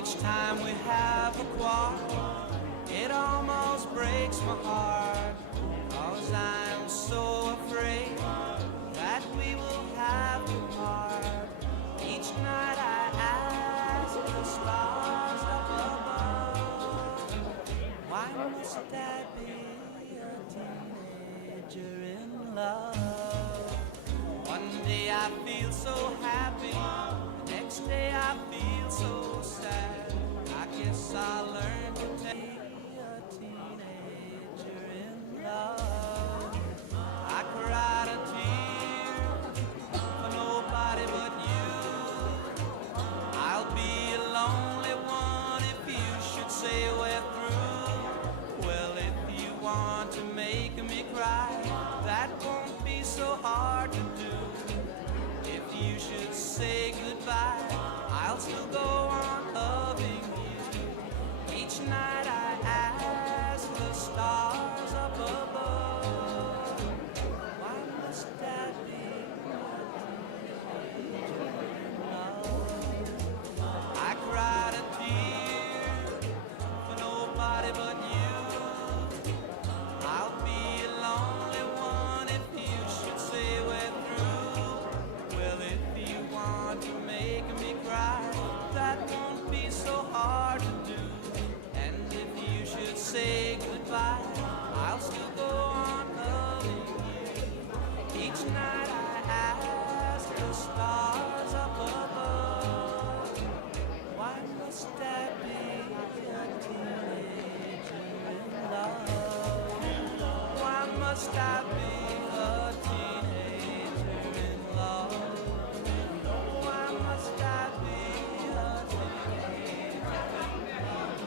Each time we have a quarrel, it almost breaks my heart, 'cause I'm so afraid that we will have to part. Each night I ask the stars up above, why must I be a teenager in love? One day I feel so happy, the next day I feel so sad. I guess I'll learn to be a teenager in love. I cried a tear for nobody but you. I'll be a lonely one if you should say we're through. Well, if you want to make me cry, that won't be so hard to do. If you should say goodbye, I'll still go on loving you. Each night I ask the stars up above, why must I be a teenager in love? I cried a tear for nobody but you. I'll be a lonely one if you should say we're through. Well, if you want to make me cry, that won't be so hard to do. And if you should say goodbye, I'll still go on loving you. Each night I ask the stars up above, why must I be a teenager in love? Why must I be a teenager in love? Why must I be a teenager in love?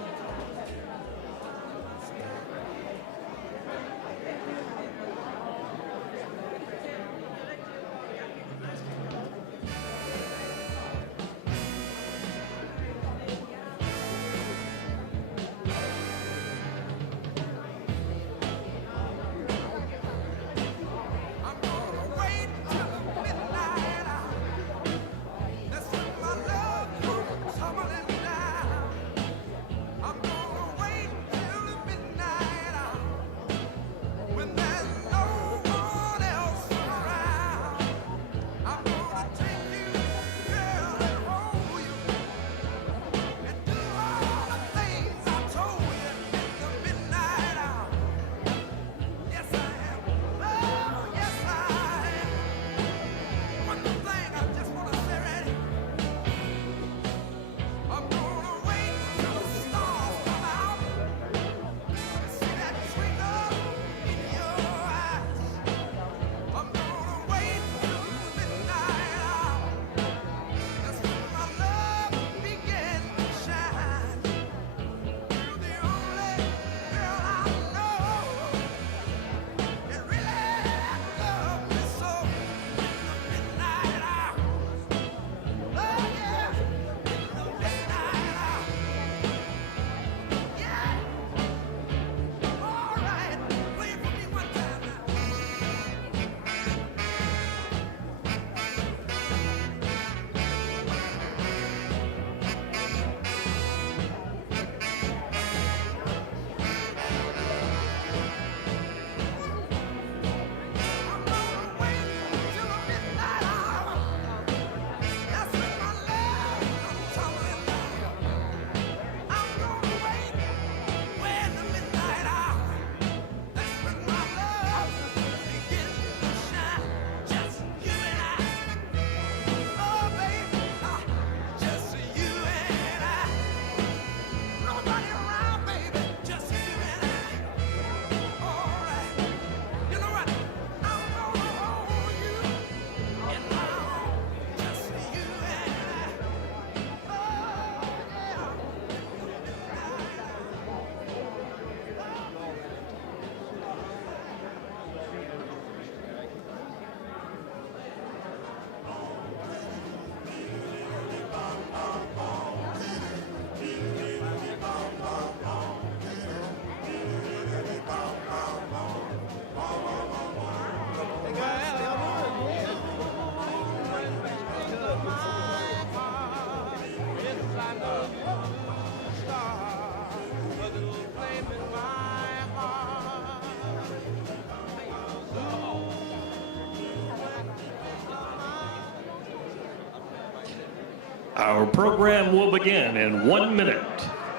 Our program will begin in 1 minute.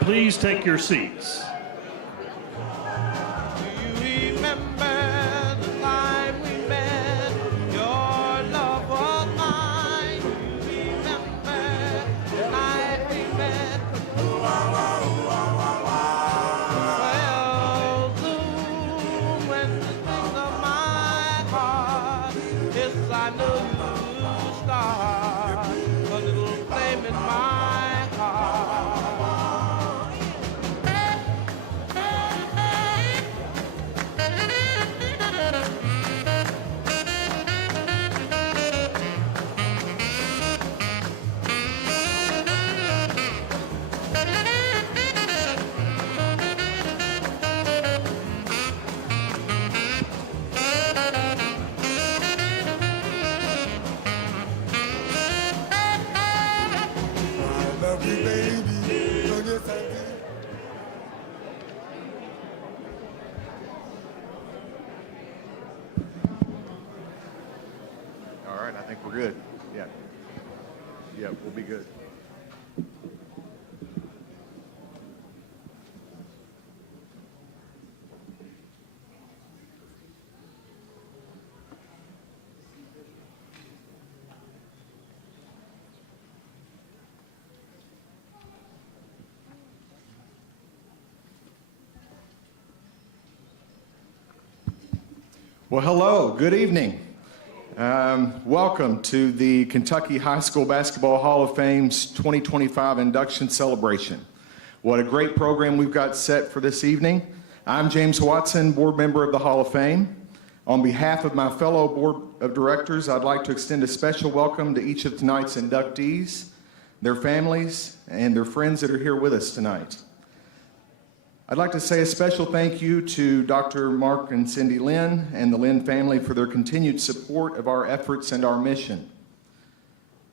Please take your seats. Do you remember the time we met? Your love was mine. Do you remember the night we met? Well, soon when the things of my heart, yes, I know you start a little flame in my heart. All right, I think we're good. Yeah. Yeah, we'll be good. Well, hello, good evening. Welcome to the Kentucky High School Basketball Hall of Fame's 2025 induction celebration. What a great program we've got set for this evening. I'm James Watson, board member of the Hall of Fame. On behalf of my fellow board of directors, I'd like to extend a special welcome to each of tonight's inductees, their families, and their friends that are here with us tonight. I'd like to say a special thank you to Dr. Mark and Cindy Lynn and the Lynn family for their continued support of our efforts and our mission.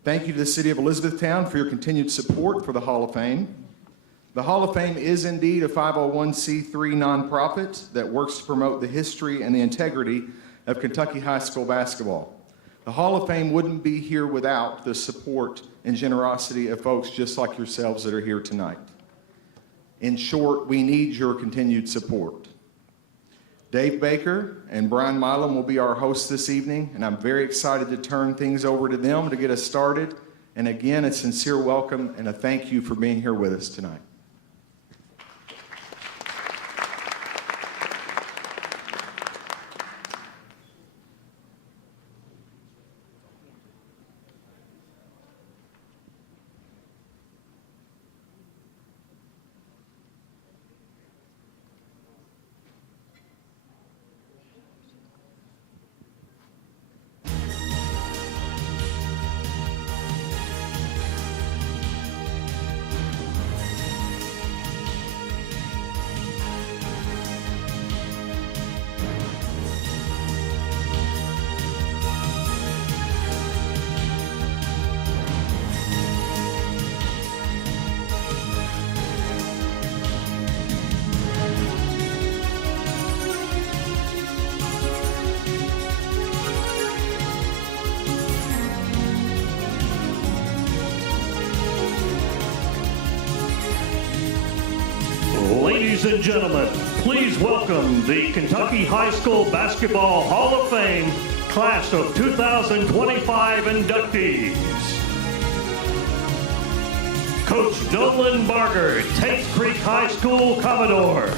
Thank you to the City of Elizabethtown for your continued support for the Hall of Fame. The Hall of Fame is indeed a 501c3 nonprofit that works to promote the history and the integrity of Kentucky high school basketball. The Hall of Fame wouldn't be here without the support and generosity of folks just like yourselves that are here tonight. In short, we need your continued support. Dave Baker and Brian Milam will be our hosts this evening, and I'm very excited to turn things over to them to get us started. And again, a sincere welcome and a thank you for being here with us tonight. Ladies and gentlemen, please welcome the Kentucky High School Basketball Hall of Fame Class of 2025 inductees. Coach Nolan Barger, Tate Creek High School Commodores.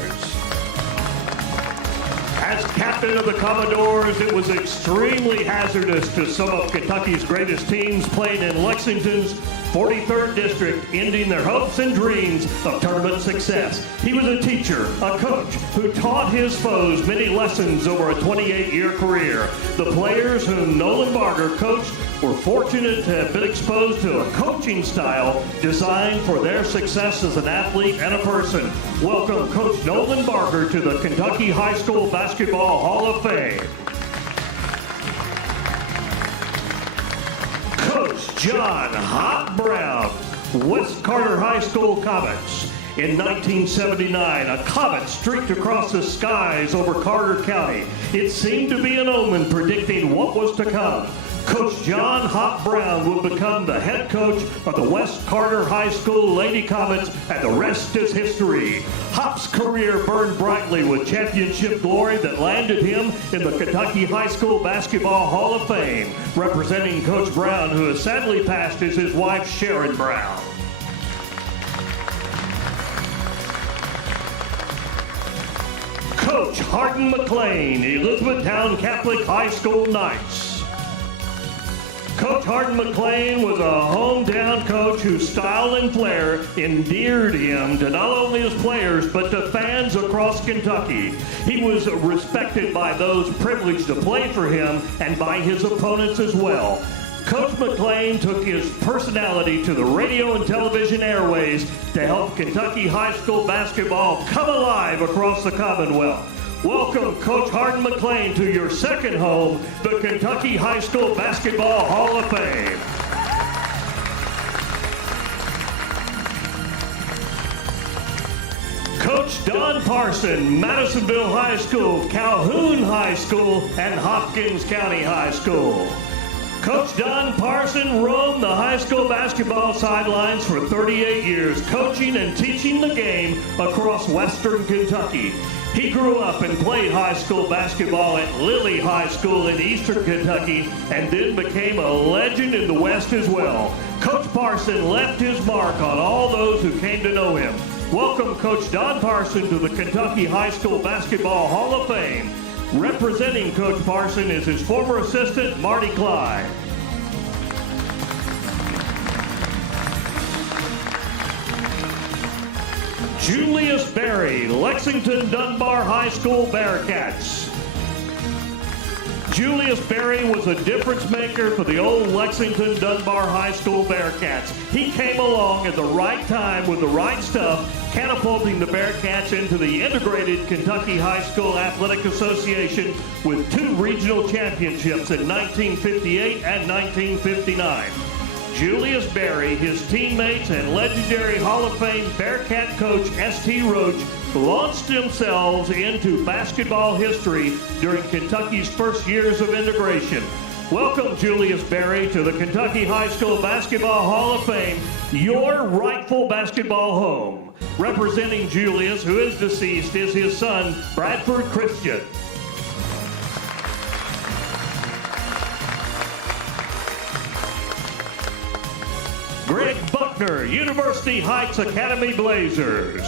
As captain of the Commodores, it was extremely hazardous to some of Kentucky's greatest teams playing in Lexington's 43rd District, ending their hopes and dreams of tournament success. He was a teacher, a coach, who taught his foes many lessons over a 28-year career. The players whom Nolan Barger coached were fortunate to have been exposed to a coaching style designed for their success as an athlete and a person. Welcome Coach Nolan Barger to the Kentucky High School Basketball Hall of Fame. Coach John Hot Brown, West Carter High School Comets. In 1979, a comet streaked across the skies over Carter County. It seemed to be an omen predicting what was to come. Coach John Hop Brown will become the head coach of the West Carter High School Lady Comets, and the rest is history. Hop's career burned brightly with championship glory that landed him in the Kentucky High School Basketball Hall of Fame. Representing Coach Brown, who has sadly passed, is his wife, Sharon Brown. Coach Hardin McLane, Elizabethtown Catholic High School Knights. Coach Hardin McLane was a hometown coach whose style and flair endeared him to not only his players, but to fans across Kentucky. He was respected by those privileged to play for him and by his opponents as well. Coach McLane took his personality to the radio and television airways to help Kentucky high school basketball come alive across the Commonwealth. Welcome, Coach Hardin McLane, to your second home, the Kentucky High School Basketball Hall of Fame. Coach Don Parson, Madisonville High School, Calhoun High School, and Hopkins County High School. Coach Don Parson roamed the high school basketball sidelines for 38 years, coaching and teaching the game across western Kentucky. He grew up and played high school basketball at Lilly High School in eastern Kentucky, and then became a legend in the West as well. Coach Parson left his mark on all those who came to know him. Welcome, Coach Don Parson, to the Kentucky High School Basketball Hall of Fame. Representing Coach Parson is his former assistant, Marty Clyde. Julius Barry, Lexington Dunbar High School Bearcats. Julius Barry was a difference maker for the old Lexington Dunbar High School Bearcats. He came along at the right time with the right stuff, catapulting the Bearcats into the integrated Kentucky High School Athletic Association with 2 regional championships in 1958 and 1959. Julius Barry, his teammates, and legendary Hall of Fame Bearcat coach S.T. Roach launched themselves into basketball history during Kentucky's first years of integration. Welcome, Julius Barry, to the Kentucky High School Basketball Hall of Fame, your rightful basketball home. Representing Julius, who is deceased, is his son, Bradford Christian. Greg Buckner, University Heights Academy Blazers.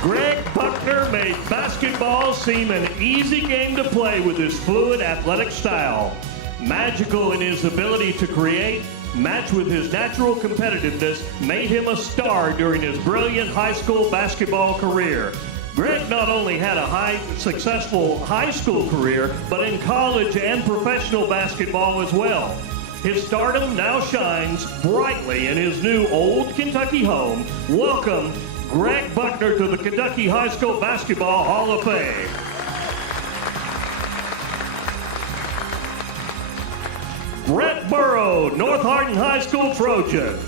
Greg Buckner made basketball seem an easy game to play with his fluid athletic style. Magical in his ability to create, matched with his natural competitiveness, made him a star during his brilliant high school basketball career. Greg not only had a successful high school career, but in college and professional basketball as well. His stardom now shines brightly in his new Old Kentucky home. Welcome, Greg Buckner, to the Kentucky High School Basketball Hall of Fame. Brett Burrow, North Hardin High School Trojans.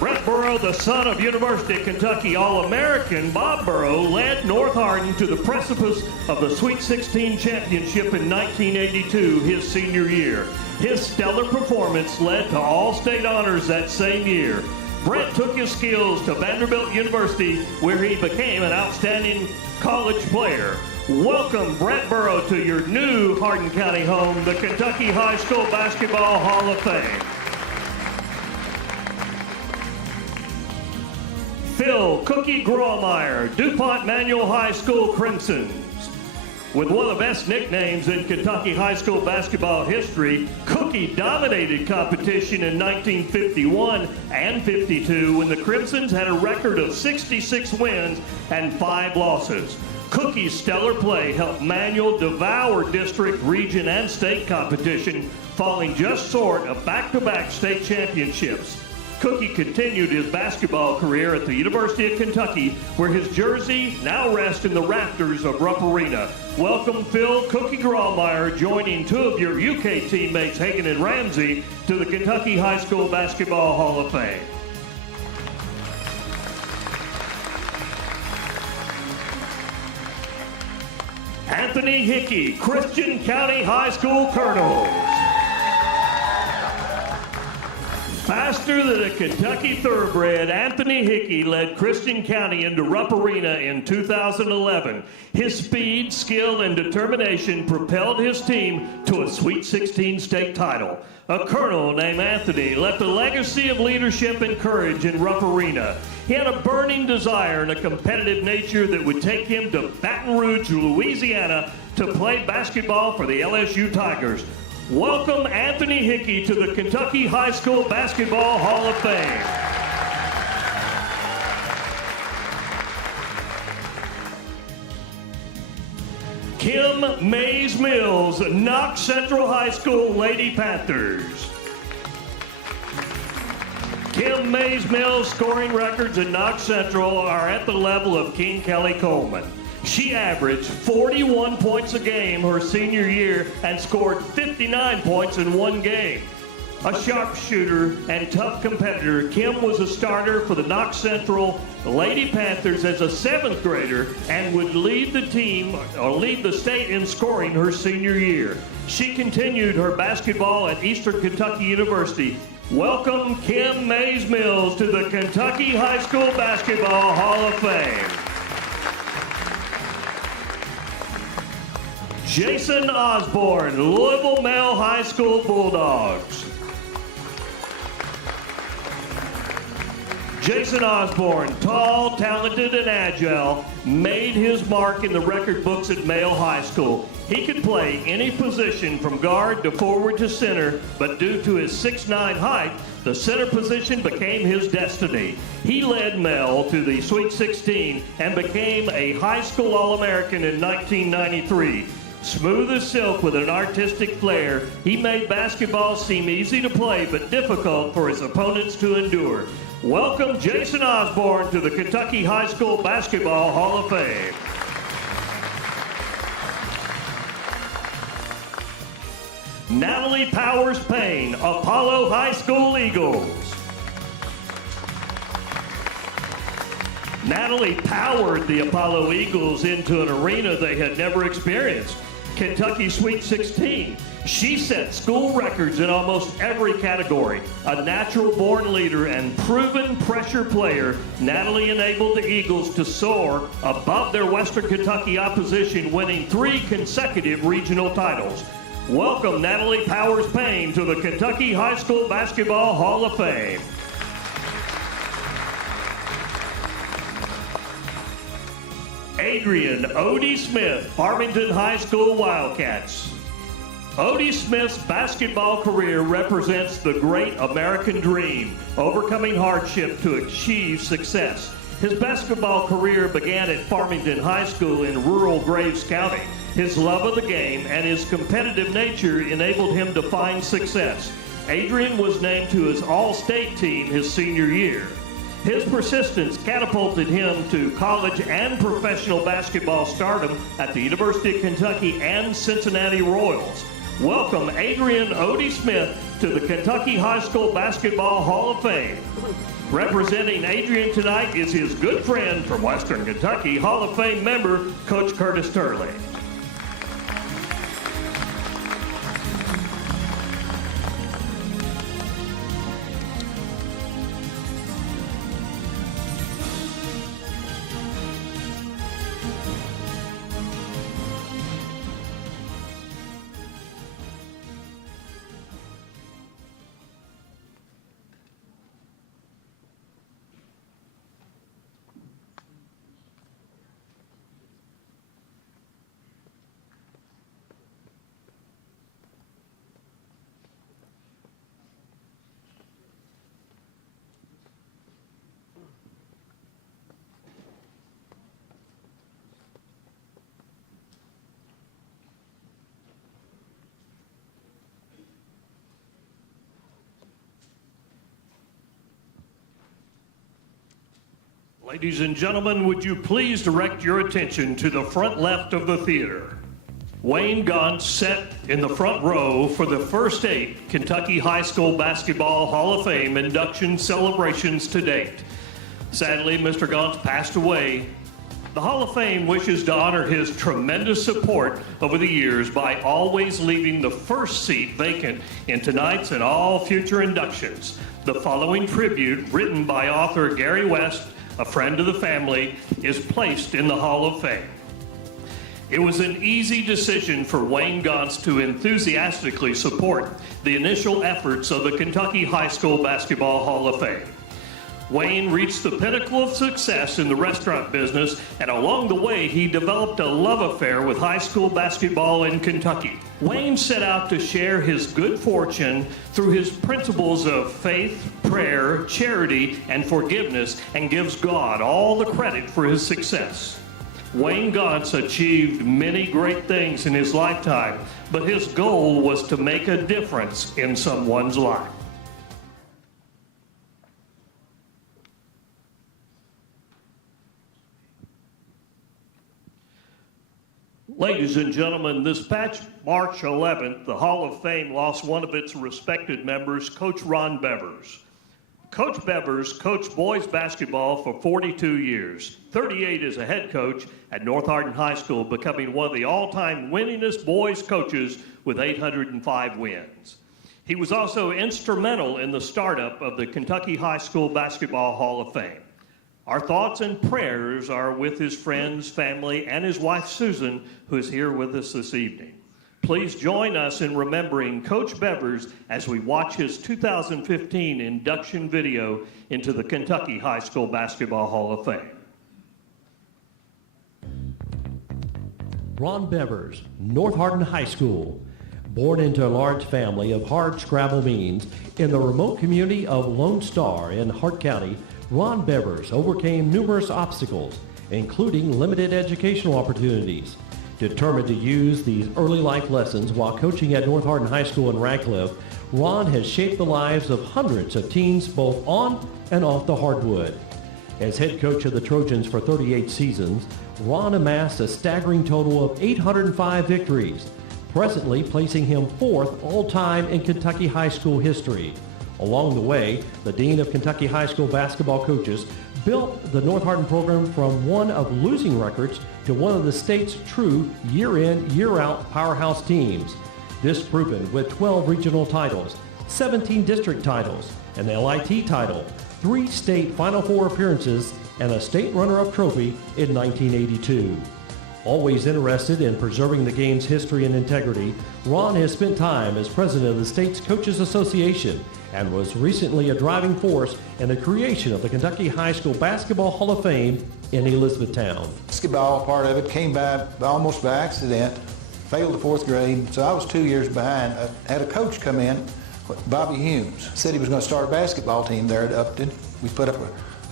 Brett Burrow, the son of University of Kentucky All-American Bob Burrow, led North Hardin to the precipice of the Sweet 16 championship in 1982, his senior year. His stellar performance led to All-State honors that same year. Brett took his skills to Vanderbilt University, where he became an outstanding college player. Welcome, Brett Burrow, to your new Hardin County home, the Kentucky High School Basketball Hall of Fame. Phil Cookie Grommeire, DuPont Manual High School Crimsons. With one of the best nicknames in Kentucky high school basketball history, Cookie dominated competition in 1951 and 52 when the Crimsons had a record of 66 wins and 5 losses. Cookie's stellar play helped Manual devour district, region, and state competition, falling just short of back-to-back state championships. Cookie continued his basketball career at the University of Kentucky, where his jersey now rests in the rafters of Rupp Arena. Welcome, Phil Cookie Grommeire, joining 2 of your UK teammates, Hagan and Ramsey, to the Kentucky High School Basketball Hall of Fame. Anthony Hickey, Christian County High School Colonels. Faster than a Kentucky thoroughbred, Anthony Hickey led Christian County into Rupp Arena in 2011. His speed, skill, and determination propelled his team to a Sweet 16 state title. A colonel named Anthony left a legacy of leadership and courage in Rupp Arena. He had a burning desire and a competitive nature that would take him to Baton Rouge, Louisiana, to play basketball for the LSU Tigers. Welcome Anthony Hickey to the Kentucky High School Basketball Hall of Fame. Kim Mays Mills, Knox Central High School Lady Panthers. Kim Mays Mills' scoring records at Knox Central are at the level of King Kelly Coleman. She averaged 41 points a game her senior year and scored 59 points in one game. A sharpshooter and tough competitor, Kim was a starter for the Knox Central Lady Panthers as a 7th grader and would lead the team or lead the state in scoring her senior year. She continued her basketball at Eastern Kentucky University. Welcome Kim Mays Mills to the Kentucky High School Basketball Hall of Fame. Jason Osborne, Louisville Male High School Bulldogs. Jason Osborne, tall, talented, and agile, made his mark in the record books at Male High School. He could play any position from guard to forward to center, but due to his 6'9" height, the center position became his destiny. He led Male to the Sweet 16 and became a high school All-American in 1993. Smooth as silk with an artistic flair, he made basketball seem easy to play but difficult for his opponents to endure. Welcome Jason Osborne to the Kentucky High School Basketball Hall of Fame. Natalie Powers Payne, Apollo High School Eagles. Natalie powered the Apollo Eagles into an arena they had never experienced. Kentucky Sweet 16. She set school records in almost every category. A natural-born leader and proven pressure player, Natalie enabled the Eagles to soar above their Western Kentucky opposition, winning 3 consecutive regional titles. Welcome Natalie Powers Payne to the Kentucky High School Basketball Hall of Fame. Adrien OD Smith, Farmington High School Wildcats. OD Smith's basketball career represents the great American dream, overcoming hardship to achieve success. His basketball career began at Farmington High School in rural Graves County. His love of the game and his competitive nature enabled him to find success. Adrien was named to his All-State team his senior year. His persistence catapulted him to college and professional basketball stardom at the University of Kentucky and Cincinnati Royals. Welcome Adrien OD Smith to the Kentucky High School Basketball Hall of Fame. Representing Adrien tonight is his good friend from Western Kentucky, Hall of Fame member, Coach Curtis Turley. Ladies and gentlemen, would you please direct your attention to the front left of the theater. Wayne Gaunt set in the front row for the first 8 Kentucky High School Basketball Hall of Fame induction celebrations to date. Sadly, Mr. Gaunt passed away The Hall of Fame wishes to honor his tremendous support over the years by always leaving the first seat vacant in tonight's and all future inductions. The following tribute, written by author Gary West, a friend of the family, is placed in the Hall of Fame. It was an easy decision for Wayne Gaunt to enthusiastically support the initial efforts of the Kentucky High School Basketball Hall of Fame. Wayne reached the pinnacle of success in the restaurant business, and along the way, he developed a love affair with high school basketball in Kentucky. Wayne set out to share his good fortune through his principles of faith, prayer, charity, and forgiveness, and gives God all the credit for his success. Wayne Gaunt achieved many great things in his lifetime, but his goal was to make a difference in someone's life. Ladies and gentlemen, this past March 11th, the Hall of Fame lost one of its respected members, Coach Ron Bevers. Coach Bevers coached boys basketball for 42 years, 38 as a head coach at North Hardin High School, becoming one of the all-time winningest boys coaches with 805 wins. He was also instrumental in the startup of the Kentucky High School Basketball Hall of Fame. Our thoughts and prayers are with his friends, family, and his wife, Susan, who is here with us this evening. Please join us in remembering Coach Bevers as we watch his 2015 induction video into the Kentucky High School Basketball Hall of Fame. Ron Bevers, North Hardin High School. Born into a large family of hard scrabble means in the remote community of Lone Star in Hart County, Ron Bevers overcame numerous obstacles, including limited educational opportunities. Determined to use these early life lessons while coaching at North Hardin High School in Radcliffe, Ron has shaped the lives of hundreds of teens both on and off the hardwood. As head coach of the Trojans for 38 seasons, Ron amassed a staggering total of 805 victories, presently placing him fourth all-time in Kentucky high school history. Along the way, the Dean of Kentucky High School basketball coaches built the North Hardin program from one of losing records to one of the state's true year-in, year-out powerhouse teams. This proven with 12 regional titles, 17 district titles, an LIT title, 3 state Final Four appearances, and a state runner-up trophy in 1982. Always interested in preserving the game's history and integrity, Ron has spent time as president of the state's Coaches Association and was recently a driving force in the creation of the Kentucky High School Basketball Hall of Fame in Elizabethtown. Basketball, part of it, came by almost by accident, failed the 4th grade, so I was 2 years behind. I had a coach come in, Bobby Humes, said he was going to start a basketball team there at Upton. We put up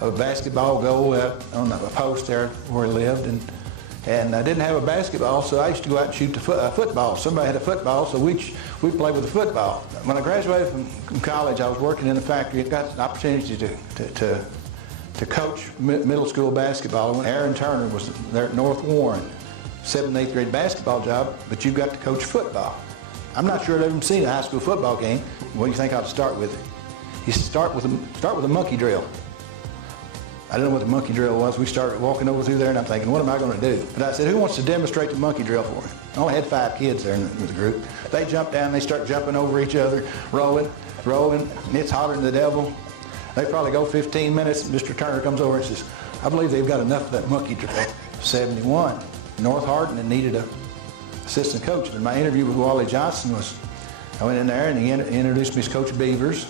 a basketball goal out on a post there where he lived, and I didn't have a basketball, so I used to go out and shoot the football. Somebody had a football, so we'd play with the football. When I graduated from college, I was working in a factory. I got an opportunity to coach middle school basketball. Aaron Turner was there at North Warren, 7th and 8th grade basketball job, but you got to coach football. I'm not sure I've ever seen a high school football game. What do you think I ought to start with? You start with a monkey drill. I didn't know what the monkey drill was. We started walking over through there, and I'm thinking, what am I going to do? But I said, who wants to demonstrate the monkey drill for me? I only had 5 kids there in the group. They jumped down, they start jumping over each other, rolling, and it's hotter than the devil. They probably go 15 minutes, and Mr. Turner comes over and says, I believe they've got enough of that monkey drill. 71, North Hardin and needed an assistant coach. And my interview with Wally Johnson was, I went in there and he introduced me as Coach Bevers.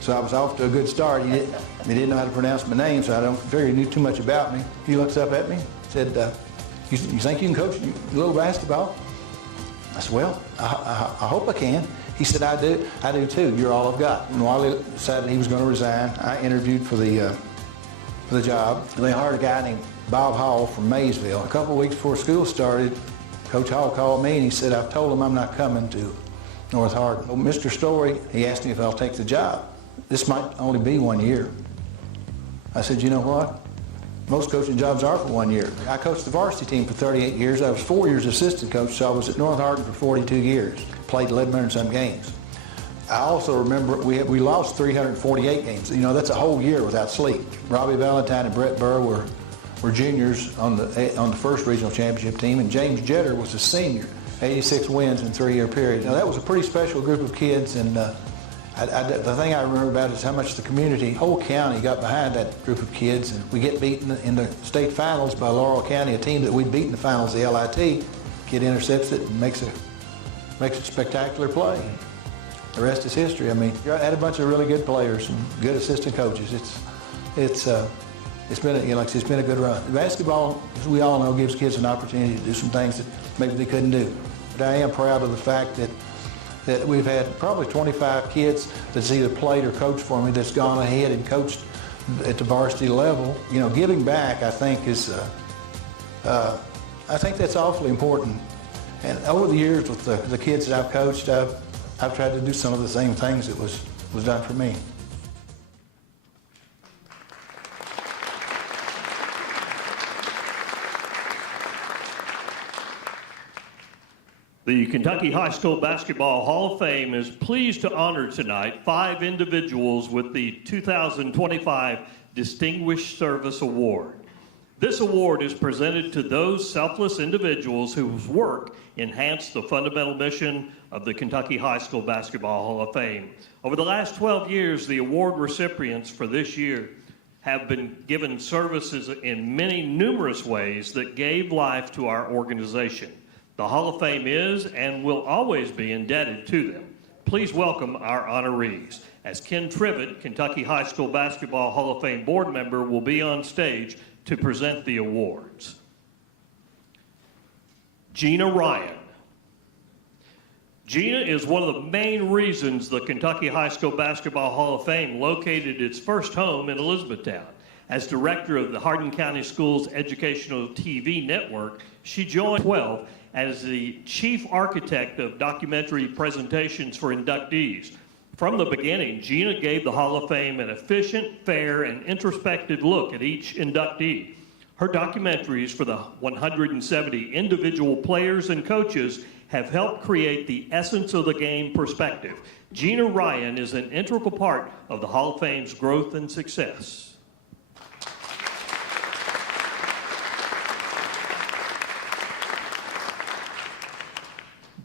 So I was off to a good start. He didn't know how to pronounce my name, so I don't figure he knew too much about me. He looks up at me, said, you think you can coach a little basketball? I said, well, I hope I can. He said, I do too. You're all I've got. And Wally decided he was going to resign. I interviewed for the job. They hired a guy named Bob Hall from Maysville. A couple of weeks before school started, Coach Hall called me and he said, I've told him I'm not coming to North Hardin. Well, Mr. Story, he asked me if I'll take the job. This might only be 1 year. I said, you know what? Most coaching jobs are for 1 year. I coached the varsity team for 38 years. I was 4 years assistant coach, so I was at North Hardin for 42 years. Played 1,100 some games. I also remember we lost 348 games. You know, that's a whole year without sleep. Robbie Valentine and Brett Burrow were juniors on the first regional championship team, and James Jetter was a senior, 86 wins in a 3-year period. Now that was a pretty special group of kids, and the thing I remember about it is how much the community, whole county, got behind that group of kids. And we get beaten in the state finals by Laurel County, a team that we'd beat in the finals, the LIT. Kid intercepts it and makes a spectacular play. The rest is history. I mean, you had a bunch of really good players and good assistant coaches. It's been it's been a good run. Basketball, as we all know, gives kids an opportunity to do some things that maybe they couldn't do. But I am proud of the fact that we've had probably 25 kids that's either played or coached for me that's gone ahead and coached at the varsity level. You know, giving back, I think, is I think that's awfully important. And over the years with the kids that I've coached, I've tried to do some of the same things that was done for me. The Kentucky High School Basketball Hall of Fame is pleased to honor tonight 5 individuals with the 2025 Distinguished Service Award. This award is presented to those selfless individuals whose work enhanced the fundamental mission of the Kentucky High School Basketball Hall of Fame. Over the last 12 years, the award recipients for this year have been given services in many numerous ways that gave life to our organization. The Hall of Fame is and will always be indebted to them. Please welcome our honorees. As Ken Trivett, Kentucky High School Basketball Hall of Fame board member, will be on stage to present the awards. Gina Ryan. Gina is one of the main reasons the Kentucky High School Basketball Hall of Fame located its first home in Elizabethtown. As director of the Hardin County Schools Educational TV Network, she joined 12 as the chief architect of documentary presentations for inductees. From the beginning, Gina gave the Hall of Fame an efficient, fair, and introspective look at each inductee. Her documentaries for the 170 individual players and coaches have helped create the essence of the game perspective. Gina Ryan is an integral part of the Hall of Fame's growth and success.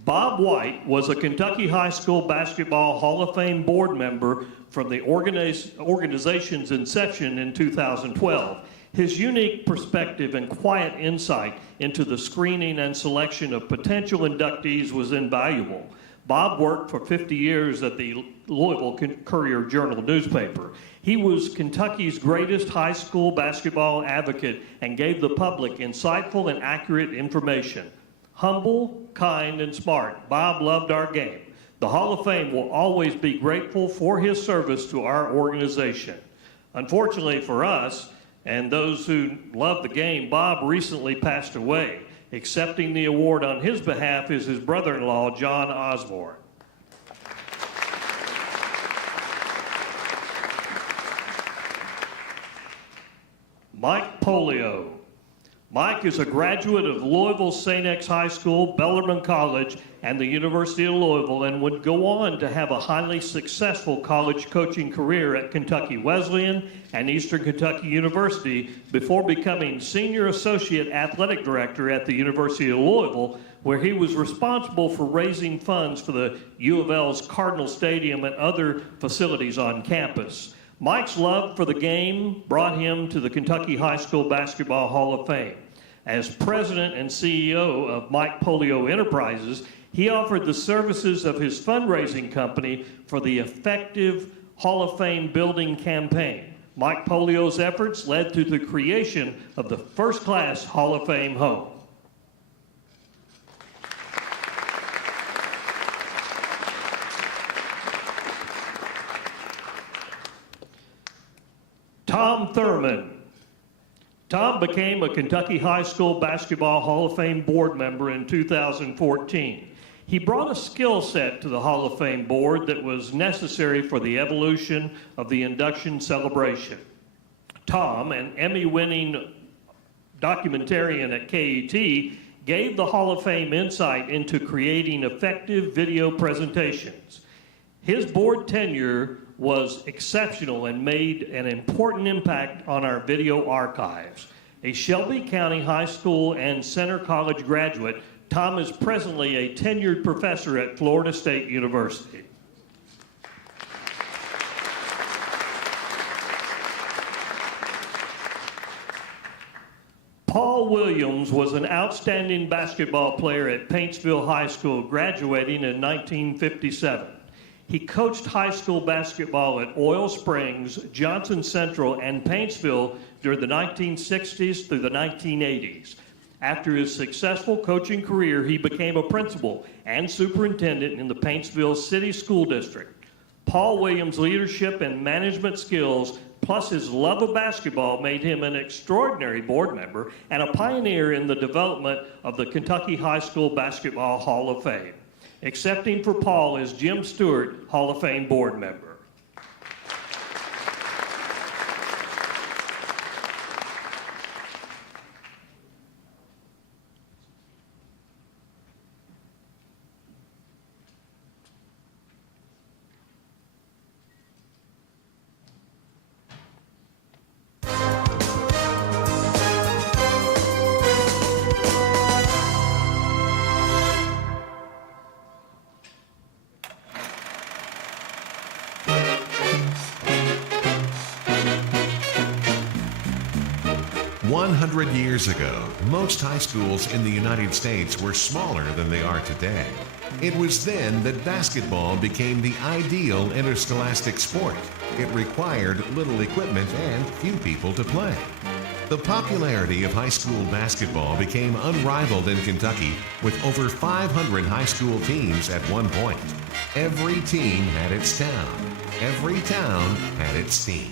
Bob White was a Kentucky High School Basketball Hall of Fame board member from the organization's inception in 2012. His unique perspective and quiet insight into the screening and selection of potential inductees was invaluable. Bob worked for 50 years at the Louisville Courier-Journal newspaper. He was Kentucky's greatest high school basketball advocate and gave the public insightful and accurate information. Humble, kind, and smart, Bob loved our game. The Hall of Fame will always be grateful for his service to our organization. Unfortunately for us, and those who love the game, Bob recently passed away. Accepting the award on his behalf is his brother-in-law, John Osborne. Mike Polio. Mike is a graduate of Louisville St. X High School, Bellarmine College, and the University of Louisville, and would go on to have a highly successful college coaching career at Kentucky Wesleyan and Eastern Kentucky University before becoming Senior Associate Athletic Director at the University of Louisville, where he was responsible for raising funds for the U of L's Cardinal Stadium and other facilities on campus. Mike's love for the game brought him to the Kentucky High School Basketball Hall of Fame. As president and CEO of Mike Polio Enterprises, he offered the services of his fundraising company for the effective Hall of Fame building campaign. Mike Polio's efforts led to the creation of the first-class Hall of Fame home. Tom Thurman. Tom became a Kentucky High School Basketball Hall of Fame board member in 2014. He brought a skill set to the Hall of Fame board that was necessary for the evolution of the induction celebration. Tom, an Emmy-winning documentarian at KET, gave the Hall of Fame insight into creating effective video presentations. His board tenure was exceptional and made an important impact on our video archives. A Shelby County High School and Center College graduate, Tom is presently a tenured professor at Florida State University. Paul Williams was an outstanding basketball player at Paintsville High School, graduating in 1957. He coached high school basketball at Oil Springs, Johnson Central, and Paintsville during the 1960s through the 1980s. After his successful coaching career, he became a principal and superintendent in the Paintsville City School District. Paul Williams' leadership and management skills, plus his love of basketball, made him an extraordinary board member and a pioneer in the development of the Kentucky High School Basketball Hall of Fame. Accepting for Paul is Jim Stewart, Hall of Fame board member. Years ago, most high schools in the United States were smaller than they are today. It was then that basketball became the ideal interscholastic sport. It required little equipment and few people to play. The popularity of high school basketball became unrivaled in Kentucky, with over 500 high school teams at one point. Every team had its town. Every town had its team.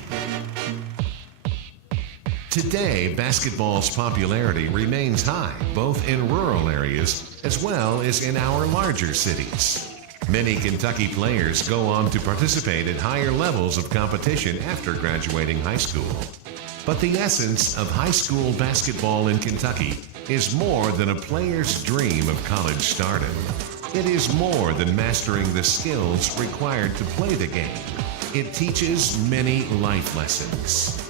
Today, basketball's popularity remains high, both in rural areas as well as in our larger cities. Many Kentucky players go on to participate at higher levels of competition after graduating high school. But the essence of high school basketball in Kentucky is more than a player's dream of college stardom. It is more than mastering the skills required to play the game. It teaches many life lessons.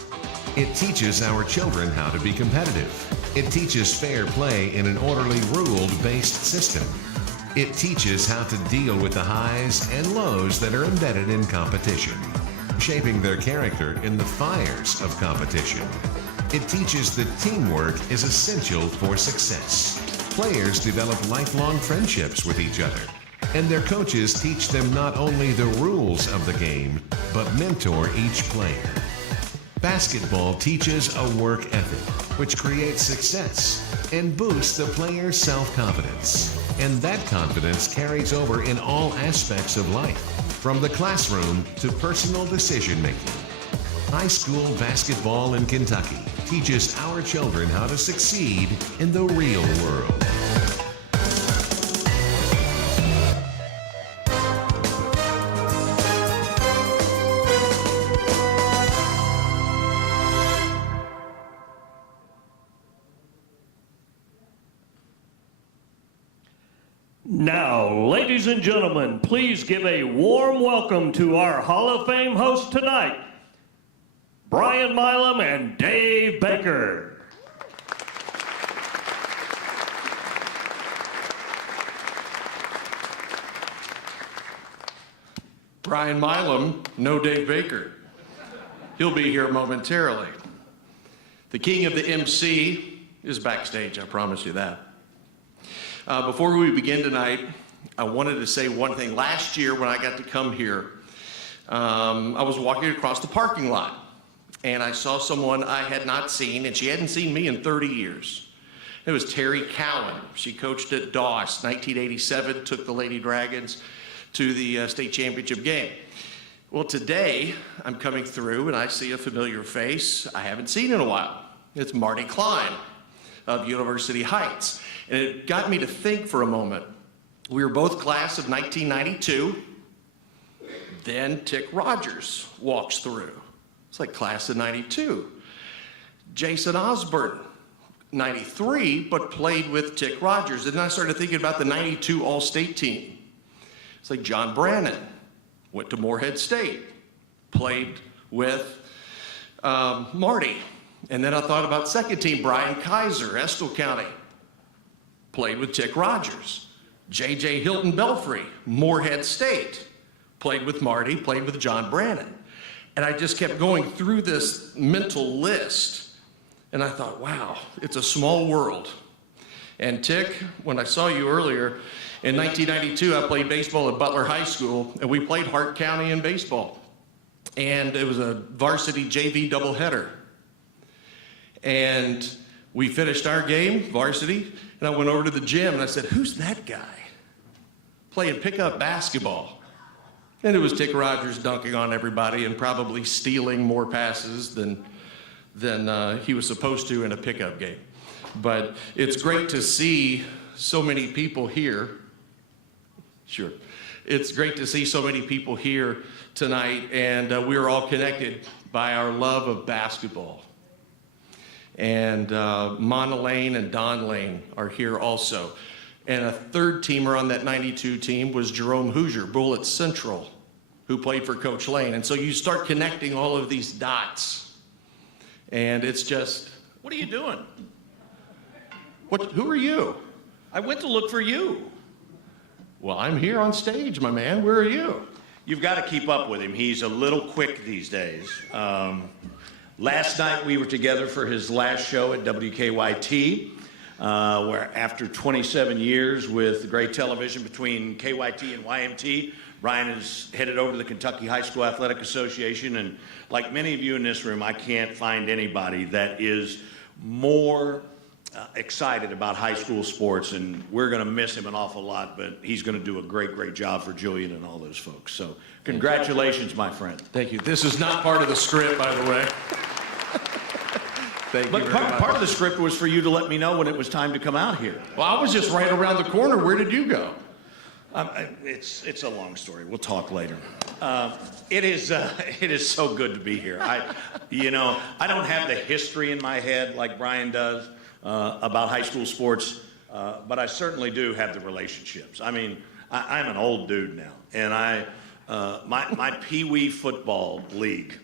It teaches our children how to be competitive. It teaches fair play in an orderly, rule-based system. It teaches how to deal with the highs and lows that are embedded in competition, shaping their character in the fires of competition. It teaches that teamwork is essential for success. Players develop lifelong friendships with each other, and their coaches teach them not only the rules of the game, but mentor each player. Basketball teaches a work ethic, which creates success and boosts the player's self-confidence. And that confidence carries over in all aspects of life, from the classroom to personal decision-making. High school basketball in Kentucky teaches our children how to succeed in the real world. Now, ladies and gentlemen, please give a warm welcome to our Hall of Fame hosts tonight, Brian Milam and Dave Baker. Brian Milam, no Dave Baker. He'll be here momentarily. The king of the MC is backstage, I promise you that. Before we begin tonight, I wanted to say one thing. Last year when I got to come here, I was walking across the parking lot and I saw someone I had not seen, and she hadn't seen me in 30 years. It was Terry Cowan. She coached at Doss, 1987, took the Lady Dragons to the state championship game. Well, today I'm coming through and I see a familiar face I haven't seen in a while. It's Marty Klein of University Heights. And it got me to think for a moment. We were both class of 1992. Then Tick Rogers walks through. It's like class of 92. Jason Osborne, 93, but played with Tick Rogers. And then I started thinking about the 92 All-State team. It's like John Brannon, went to Morehead State, played with Marty. And then I thought about second team, Brian Kaiser, Estill County. Played with Tick Rogers. J.J. Hilton Belfry, Moorhead State. Played with Marty, played with John Brannon. And I just kept going through this mental list. And I thought, wow, it's a small world. And Tick, when I saw you earlier, in 1992, I played baseball at Butler High School, and we played Hart County in baseball. And it was a varsity JV doubleheader. And we finished our game, varsity, and I went over to the gym and I said, who's that guy playing pickup basketball? And it was Tick Rogers dunking on everybody and probably stealing more passes than he was supposed to in a pickup game. But it's great to see so many people here. Sure. It's great to see so many people here tonight, and we are all connected by our love of basketball. And Mona Lane and Don Lane are here also. And a third teamer on that 92 team was Jerome Hoosier, Bullitt Central, who played for Coach Lane. And so you start connecting all of these dots. And it's just, What are you doing? who are you? I went to look for you. Well, I'm here on stage, my man. Where are you? You've got to keep up with him. He's a little quick these days. Last night we were together for his last show at WKYT, where after 27 years with great television between KYT and YMT, Brian is headed over to the Kentucky High School Athletic Association. And like many of you in this room, I can't find anybody that is more excited about high school sports, and we're going to miss him an awful lot, but he's going to do a great job for Julian and all those folks. So congratulations, my friend. Thank you. This is not part of the script, by the way. Thank you But very much. part of the script was for you to let me know when it was time to come out here. Well, I was just right around the corner. Where did you go? It's a long story. We'll talk later. It is so good to be here. I don't have the history in my head like Brian does about high school sports, but I certainly do have the relationships. I mean, I'm an old dude now, and my Pee-wee football league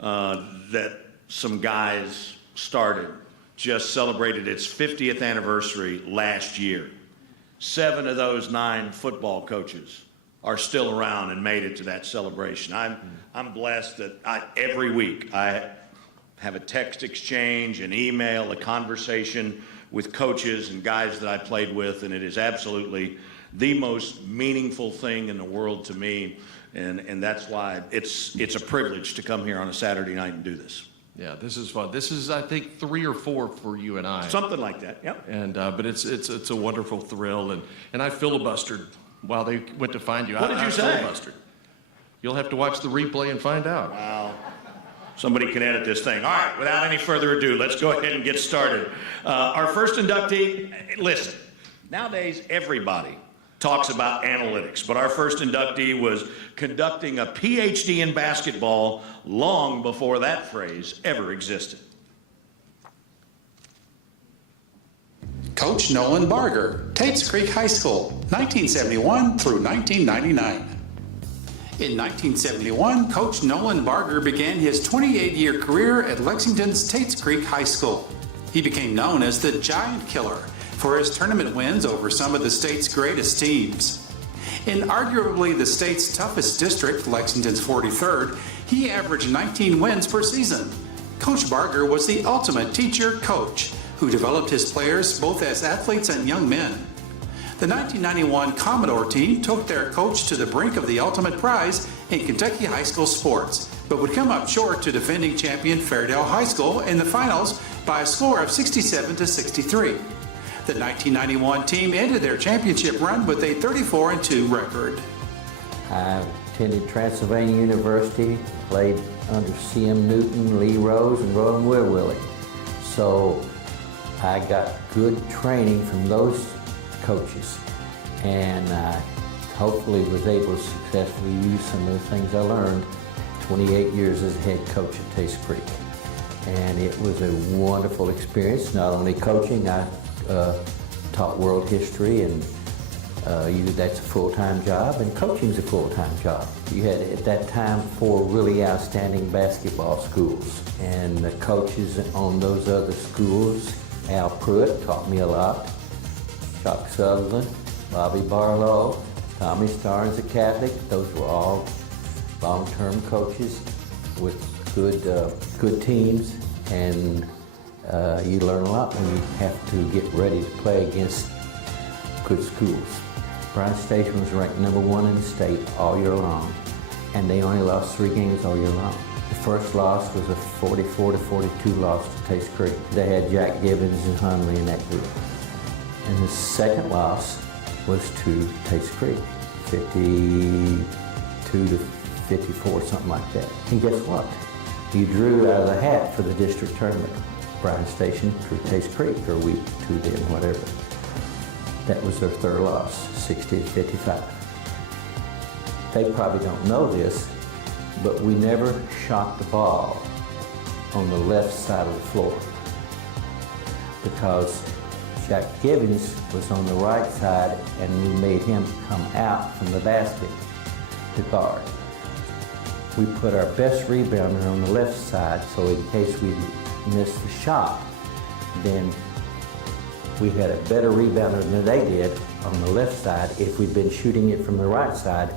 that some guys started just celebrated its 50th anniversary last year. 7 of those 9 football coaches are still around and made it to that celebration. I'm blessed that every week I have a text exchange, an email, a conversation with coaches and guys that I played with, and it is absolutely the most meaningful thing in the world to me, and that's why it's a privilege to come here on a Saturday night and do this. Yeah, this is fun. This is, I think, 3 or 4 for you and I. Something like that, yep. And but it's a wonderful thrill, and I filibustered while they went to find you. What did you say? Filibustered. You'll have to watch the replay and find out. Wow. Somebody can edit this thing. All right, without any further ado, let's go ahead and get started. Our first inductee, listen, nowadays everybody talks about analytics, but our first inductee was conducting a PhD in basketball long before that phrase ever existed. Coach Nolan Barger, Tates Creek High School, 1971 through 1999. In 1971, Coach Nolan Barger began his 28-year career at Lexington's Tates Creek High School. He became known as the Giant Killer for his tournament wins over some of the state's greatest teams. In arguably the state's toughest district, Lexington's 43rd, he averaged 19 wins per season. Coach Barger was the ultimate teacher-coach who developed his players both as athletes and young men. The 1991 Commodore team took their coach to the brink of the ultimate prize in Kentucky high school sports, but would come up short to defending champion Fairdale High School in the finals by a score of 67-63. The 1991 team ended their championship run with a 34-2 record. I attended Transylvania University, played under C.M. Newton, Lee Rose, and Roland Willie. So I got good training from those coaches, and I hopefully was able to successfully use some of the things I learned 28 years as head coach at Taste Creek. And it was a wonderful experience, not only coaching, I taught world history and That's a full-time job, and coaching's a full-time job. You had at that time 4 really outstanding basketball schools, and the coaches on those other schools, Al Pruitt taught me a lot, Chuck Sutherland, Bobby Barlow, Tommy Starnes, a Catholic. Those were all long-term coaches with good teams, and you learn a lot when you have to get ready to play against good schools. Bryan Station was ranked #1 in the state all year long, and they only lost 3 games all year long. The first loss was a 44-42 loss to Taste Creek. They had Jack Gibbons and Hunley in that group. And the second loss was to Taste Creek, 52-54, something like that. And guess what? You drew out of the hat for the district tournament. Bryan Station drew Taste Creek, or we to them, whatever. That was their third loss, 60-55. They probably don't know this, but we never shot the ball on the left side of the floor because Jack Gibbons was on the right side, and we made him come out from the basket to guard. We put our best rebounder on the left side, so in case we missed the shot, then we had a better rebounder than they did on the left side. If we'd been shooting it from the right side,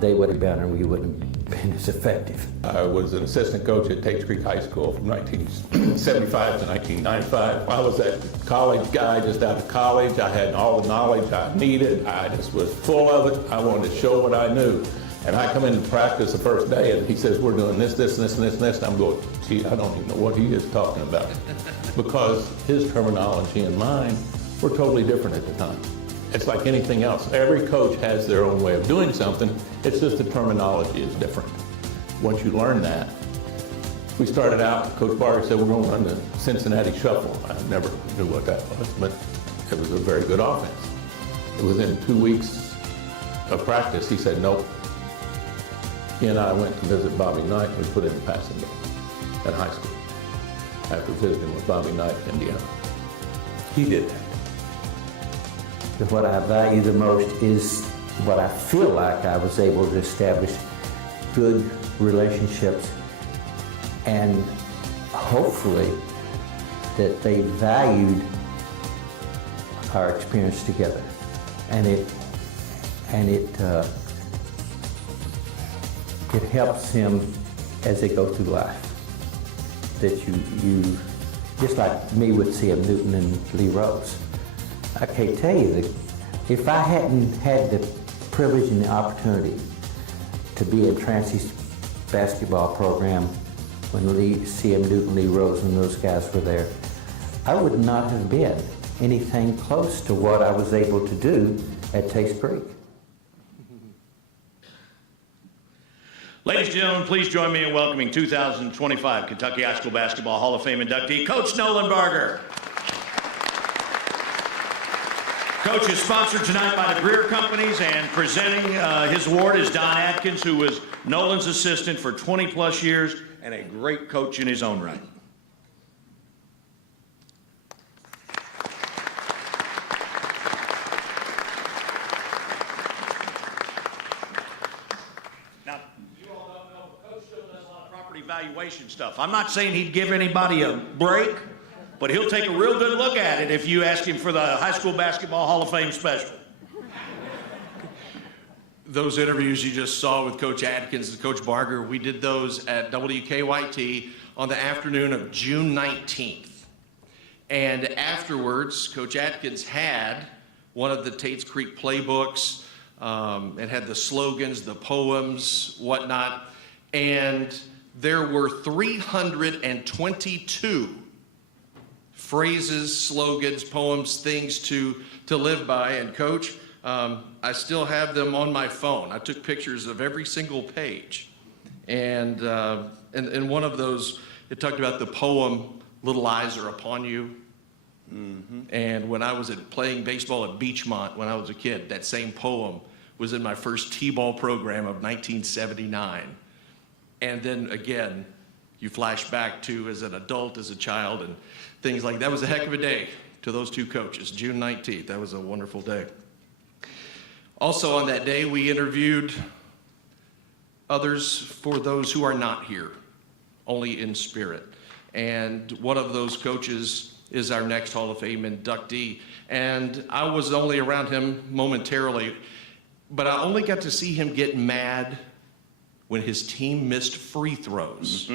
they would have been, and we wouldn't have been as effective. I was an assistant coach at Tates Creek High School from 1975 to 1995. I was that college guy just out of college. I had all the knowledge I needed. I just was full of it. I wanted to show what I knew. And I come into practice the first day, and he says, we're doing this, this, and this, and this, and this. And I'm going, gee, I don't even know what he is talking about. Because his terminology and mine were totally different at the time. It's like anything else. Every coach has their own way of doing something. It's just the terminology is different. Once you learn that, we started out, Coach Barry said, we're going to run the Cincinnati Shuffle. I never knew what that was, but it was a very good offense. Within 2 weeks of practice, he said, nope. He and I went to visit Bobby Knight, and we put in the passing game at high school after visiting with Bobby Knight in Indiana. He did that. What I value the most is what I feel like I was able to establish good relationships, and hopefully that they valued our experience together. And it helps them as they go through life. That you just like me with C.M. Newton and Lee Rose. I can't tell you that if I hadn't had the privilege and the opportunity to be in Trancey's basketball program when C.M. Newton, Lee Rose, and those guys were there, I would not have been anything close to what I was able to do at Taste Creek. Ladies and gentlemen, please join me in welcoming 2025 Kentucky High School Basketball Hall of Fame inductee, Coach Nolan Barger. Coach is sponsored tonight by the Greer Companies, and presenting his award is Don Atkins, who was Nolan's assistant for 20-plus years and a great coach in his own right. Now, you all don't know, Coach still does a lot of property valuation stuff. I'm not saying he'd give anybody a break, but he'll take a real good look at it if you ask him for the High School Basketball Hall of Fame special. Those interviews you just saw with Coach Atkins and Coach Barger, we did those at WKYT on the afternoon of June 19th. And afterwards, Coach Atkins had one of the Tates Creek playbooks. It had the slogans, the poems, whatnot. And there were 322 phrases, slogans, poems, things to live by. And Coach, I still have them on my phone. I took pictures of every single page. And one of those, it talked about the poem, Little Eyes Are Upon You. Mm-hmm. And when I was playing baseball at Beachmont when I was a kid, that same poem was in my first T-ball program of 1979. And then again, you flash back to as an adult, as a child, and things like that. Was a heck of a day to those two coaches. June 19th, that was a wonderful day. Also on that day, we interviewed others for those who are not here, only in spirit. And one of those coaches is our next Hall of Fame inductee. And I was only around him momentarily, but I only got to see him get mad when his team missed free throws.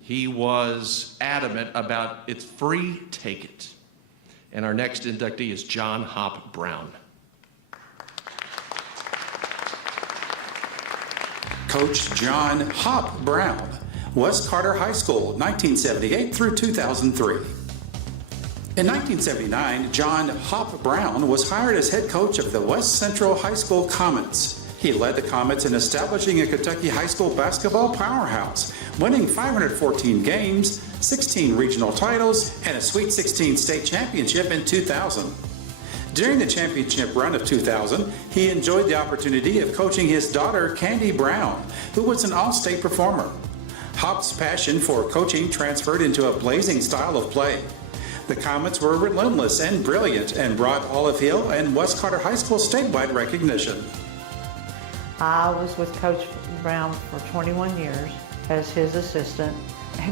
He was adamant about it's free, take it. And our next inductee is John Hop Brown. Coach John Hop Brown, West Carter High School, 1978 through 2003. In 1979, John Hop Brown was hired as head coach of the West Central High School Comets. He led the Comets in establishing a Kentucky high school basketball powerhouse, winning 514 games, 16 regional titles, and a Sweet 16 state championship in 2000. During the championship run of 2000, he enjoyed the opportunity of coaching his daughter, Candy Brown, who was an all-state performer. Hop's passion for coaching transferred into a blazing style of play. The Comets were relentless and brilliant and brought Olive Hill and West Carter High School statewide recognition. I was with Coach Brown for 21 years as his assistant.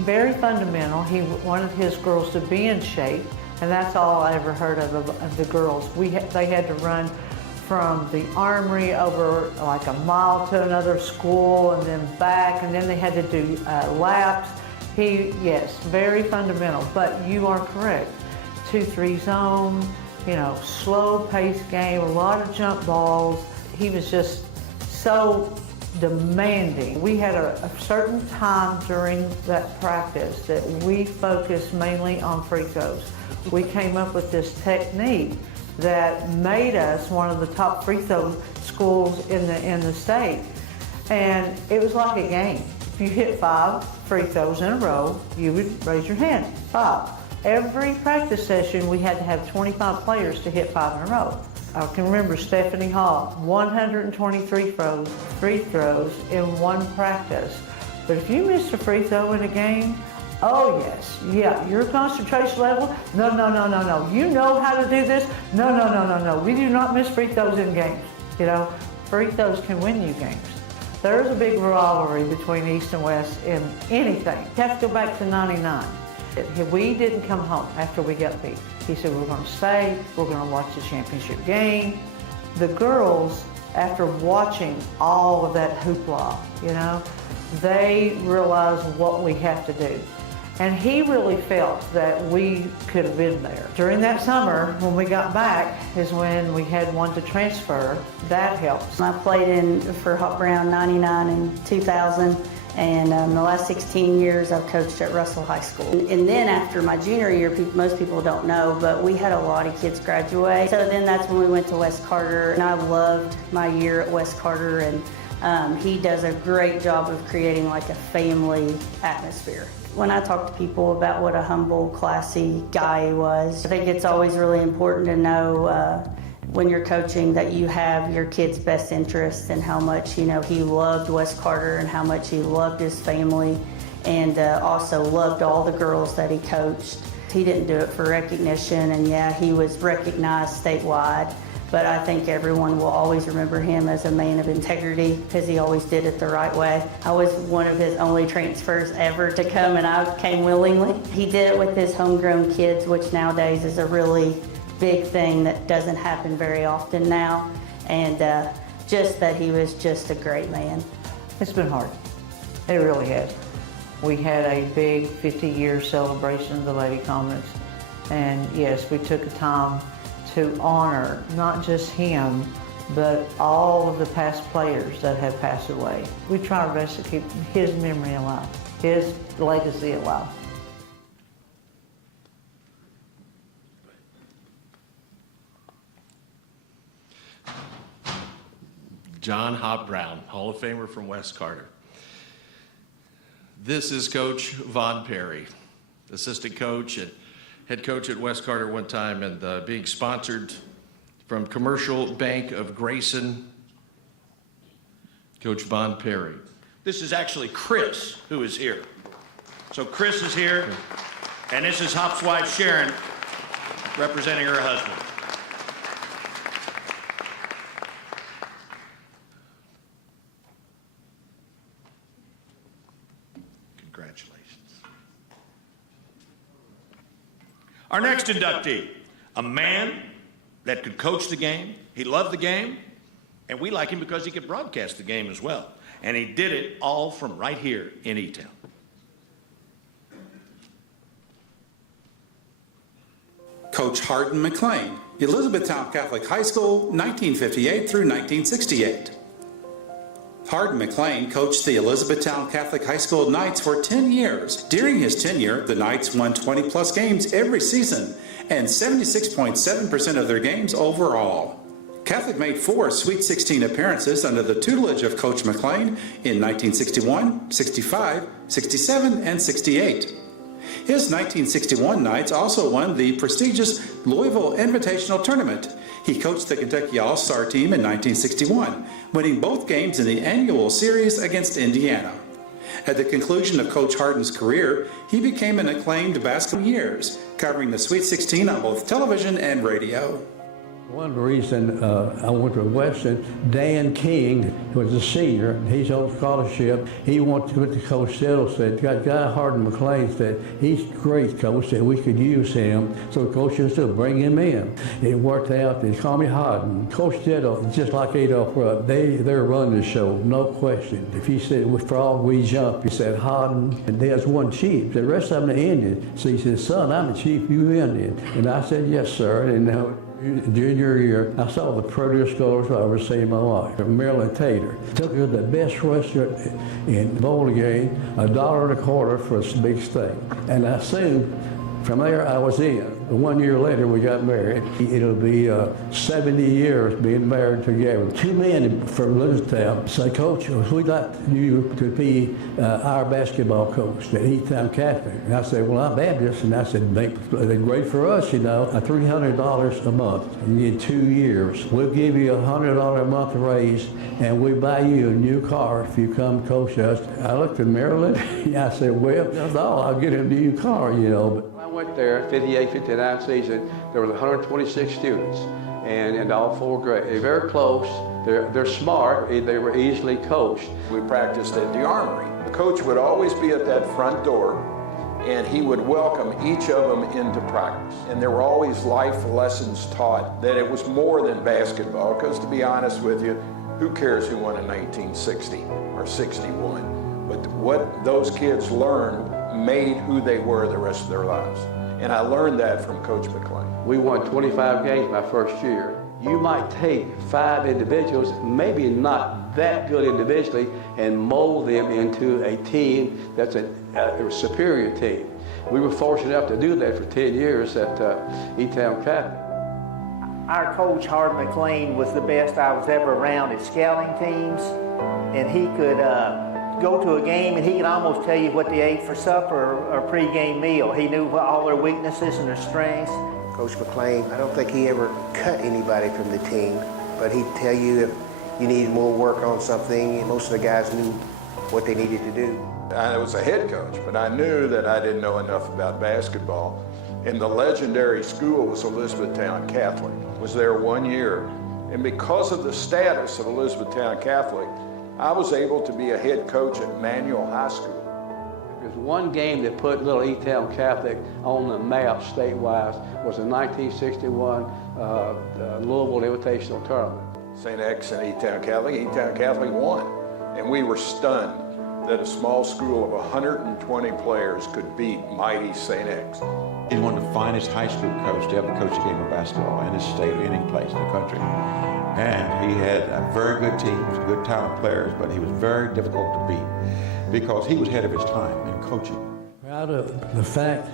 Very fundamental. He wanted his girls to be in shape, and that's all I ever heard of the girls. They had to run from the armory over like a mile to another school and then back, and then they had to do laps. Yes, very fundamental, but you are correct. 2-3 zone, slow pace game, a lot of jump balls. He was just so demanding. We had a certain time during that practice that we focused mainly on free throws. We came up with this technique that made us one of the top free throw schools in the state. And it was like a game. If you hit 5 free throws in a row, you would raise your hand, 5. Every practice session, we had to have 25 players to hit 5 in a row. I can remember Stephanie Hall, 123 free throws in one practice. But if you missed a free throw in a game, oh yes, yeah, your concentration level, no. You know how to do this? No. We do not miss free throws in games. Free throws can win you games. There is a big rivalry between East and West in anything. You have to go back to '99. We didn't come home after we got beat. He said, we're going to stay, we're going to watch the championship game. The girls, after watching all of that hoopla, they realized what we have to do. And he really felt that we could have been there. During that summer, when we got back, is when we had one to transfer. That helps. I played in for Hop Brown 99 and 2000. And the last 16 years I've coached at Russell High School. And then after my junior year, most people don't know, but we had a lot of kids graduate. So then that's when we went to West Carter, and I loved my year at West Carter, and he does a great job of creating like a family atmosphere. When I talk to people about what a humble, classy guy he was, I think it's always really important to know when you're coaching that you have your kid's best interests and how much he loved West Carter and how much he loved his family, and also loved all the girls that he coached. He didn't do it for recognition, and yeah, he was recognized statewide, but I think everyone will always remember him as a man of integrity because he always did it the right way. I was one of his only transfers ever to come, and I came willingly. He did it with his homegrown kids, which nowadays is a really big thing that doesn't happen very often now, and just that he was just a great man. It's been hard. It really has. We had a big 50-year celebration of the Lady Comets, and yes, we took a time to honor not just him, but all of the past players that have passed away. We try our best to keep his memory alive, his legacy alive. John Hop Brown, Hall of Famer from West Carter. This is Coach Von Perry, assistant coach and head coach at West Carter one time, and being sponsored from Commercial Bank of Grayson, Coach Von Perry. This is actually Chris who is here. So Chris is here, and this is Hop's wife, Sharon, representing her husband. Congratulations. Our next inductee, a man that could coach the game, he loved the game, and we like him because he could broadcast the game as well. And he did it all from right here in E-Town. Coach Hardin McLane, Elizabethtown Catholic High School, 1958 through 1968. Hardin McLane coached the Elizabethtown Catholic High School Knights for 10 years. During his tenure, the Knights won 20-plus games every season and 76.7% of their games overall. Catholic made 4 Sweet 16 appearances under the tutelage of Coach McLane in 1961, 65, 67, and 68. His 1961 Knights also won the prestigious Louisville Invitational Tournament. He coached the Kentucky All-Star team in 1961, winning both games in the annual series against Indiana. At the conclusion of Coach Hardin's career, he became an acclaimed basketball years, covering the Sweet 16 on both television and radio. One reason I went to Western, Dan King was a senior. He's on scholarship. He went to Coach Settle, said, Guy Hardin McLane said, he's a great coach, that we could use him. So Coach said, bring him in. It worked out. They called me Hardin. Coach Settle, just like Adolph Rudd, they're running the show, no question. If he said, for all we jump, he said, Hardin, and there's one chief. The rest of them are Indian. So he said, son, I'm the chief, you Indian. And I said, yes, sir. And junior year, I saw the prettiest girls I ever seen in my life. Marilyn Tater took her to the best restaurant in Bowling Green, $1.25 for a big steak. And I soon, from there I was in. 1 year later we got married. It'll be 70 years being married together. 2 men from Elizabethtown said, Coach, we'd like you to be our basketball coach at E-Town Catholic. And I said, well, I'm Baptist. And I said, they're great for us, you know, $300 a month. In 2 years, we'll give you $100 a month raise, and we buy you a new car if you come coach us. I looked at Marilyn. I said, well, no, I'll get a new car, you know. But I went there, 58, 59 season, there were 126 students, and in all 4 grades. They're very close, they're smart, they were easily coached. We practiced at the Armory. The coach would always be at that front door, and he would welcome each of them into practice. And there were always life lessons taught, that it was more than basketball, because to be honest with you, who cares who won in 1960 or 61? But what those kids learned made who they were the rest of their lives. And I learned that from Coach McLane. We won 25 games my first year. You might take 5 individuals, maybe not that good individually, and mold them into a team that's a superior team. We were fortunate enough to do that for 10 years at E-Town Catholic. Our coach, Hardin McLane, was the best I was ever around at scouting teams, and he could go to a game and he could almost tell you what they ate for supper or pre-game meal. He knew all their weaknesses and their strengths. Coach McLane, I don't think he ever cut anybody from the team, but he'd tell you if you needed more work on something. Most of the guys knew what they needed to do. I was a head coach, but I knew that I didn't know enough about basketball. And the legendary school was Elizabethtown Catholic. I was there 1 year. And because of the status of Elizabethtown Catholic, I was able to be a head coach at Manual High School. There's one game that put little E-Town Catholic on the map statewide was the 1961 Louisville Invitational Tournament. St. X and E-Town Catholic won. And we were stunned that a small school of 120 players could beat mighty St. X. He's one of the finest high school coaches to ever coach a game of basketball in this state or any place in the country. And he had a very good teams, good talented players, but he was very difficult to beat because he was ahead of his time in coaching. Proud of the fact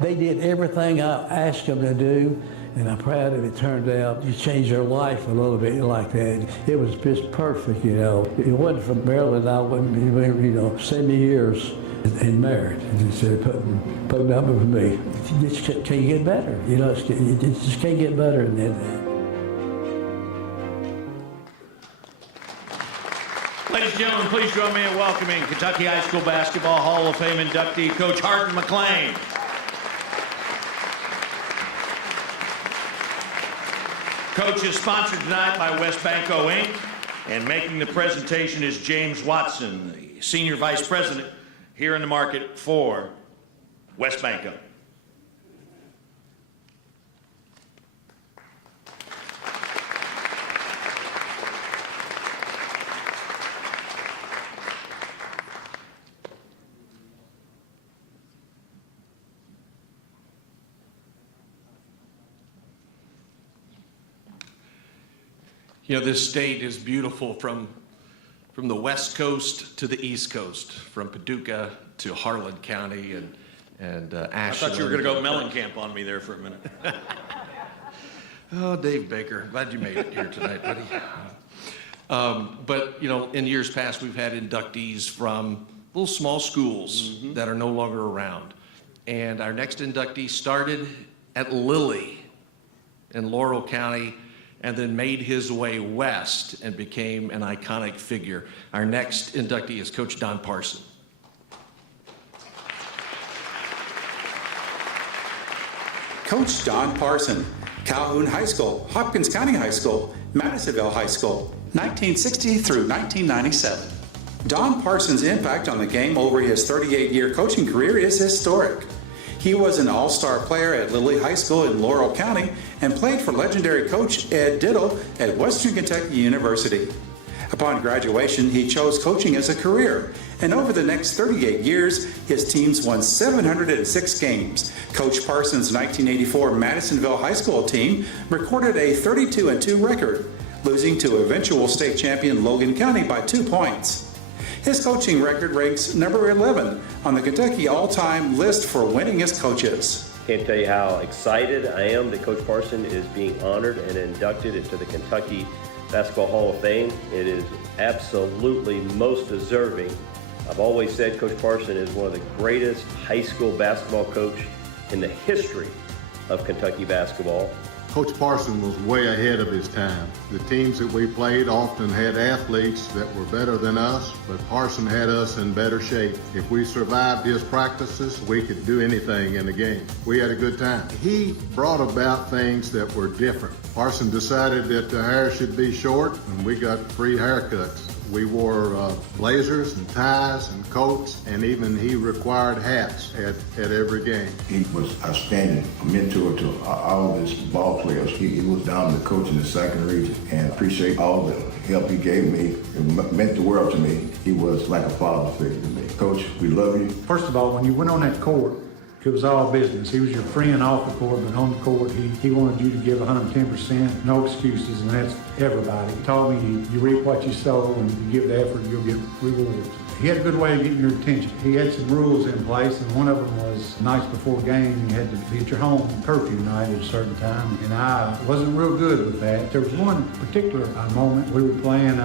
they did everything I asked them to do, and I'm proud of it. Turned out you changed their life a little bit like that. It was just perfect, you know. It wasn't from Maryland, I wouldn't be, you know, 70 years and married. And said, putting up with me. You just can't get better, you know. You just can't get better than that. Ladies and gentlemen, please join me in welcoming Kentucky High School Basketball Hall of Fame inductee, Coach Hardin McLane. Coach is sponsored tonight by Westbanco Inc., and making the presentation is James Watson, the Senior Vice President, here in the market for West Banco. You know, this state is beautiful from the West Coast to the East Coast, from Paducah to Harlan County and Ashland. I thought you were going to go Mellencamp on me there for a minute. Oh, Dave Baker, glad you made it here tonight, buddy. But, you know, in years past, we've had inductees from little small schools that are no longer around. And our next inductee started at Lilly in Laurel County, and then made his way west and became an iconic figure. Our next inductee is Coach Don Parson. Coach Don Parson, Calhoun High School, Hopkins County High School, Madisonville High School, 1960 through 1997. Don Parson's impact on the game over his 38-year coaching career is historic. He was an all-star player at Lilly High School in Laurel County and played for legendary coach Ed Diddle at Western Kentucky University. Upon graduation, he chose coaching as a career, and over the next 38 years, his teams won 706 games. Coach Parson's 1984 Madisonville High School team recorded a 32-2 record, losing to eventual state champion Logan County by 2 points. His coaching record ranks number 11 on the Kentucky all-time list for winningest coaches. Can't tell you how excited I am that Coach Parson is being honored and inducted into the Kentucky Basketball Hall of Fame. It is absolutely most deserving. I've always said Coach Parson is one of the greatest high school basketball coach in the history of Kentucky basketball. Coach Parson was way ahead of his time. The teams that we played often had athletes that were better than us, but Parson had us in better shape. If we survived his practices, we could do anything in the game. We had a good time. He brought about things that were different. Parson decided that the hair should be short, and we got free haircuts. We wore blazers and ties and coats, and even he required hats at every game. He was outstanding, a mentor to all his ball players. He was down the coach in the second region, and I appreciate all the help he gave me. It meant the world to me. He was like a father figure to me. Coach, we love you. First of all, when you went on that court, it was all business. He was your friend off the court, but on the court, he wanted you to give 110%, no excuses, and that's everybody. He taught me you reap what you sow, and you give the effort, you'll get rewards. He had a good way of getting your attention. He had some rules in place, and one of them was nights before game, you had to be at your home curfew night at a certain time, and I wasn't real good with that. There was one particular moment we were playing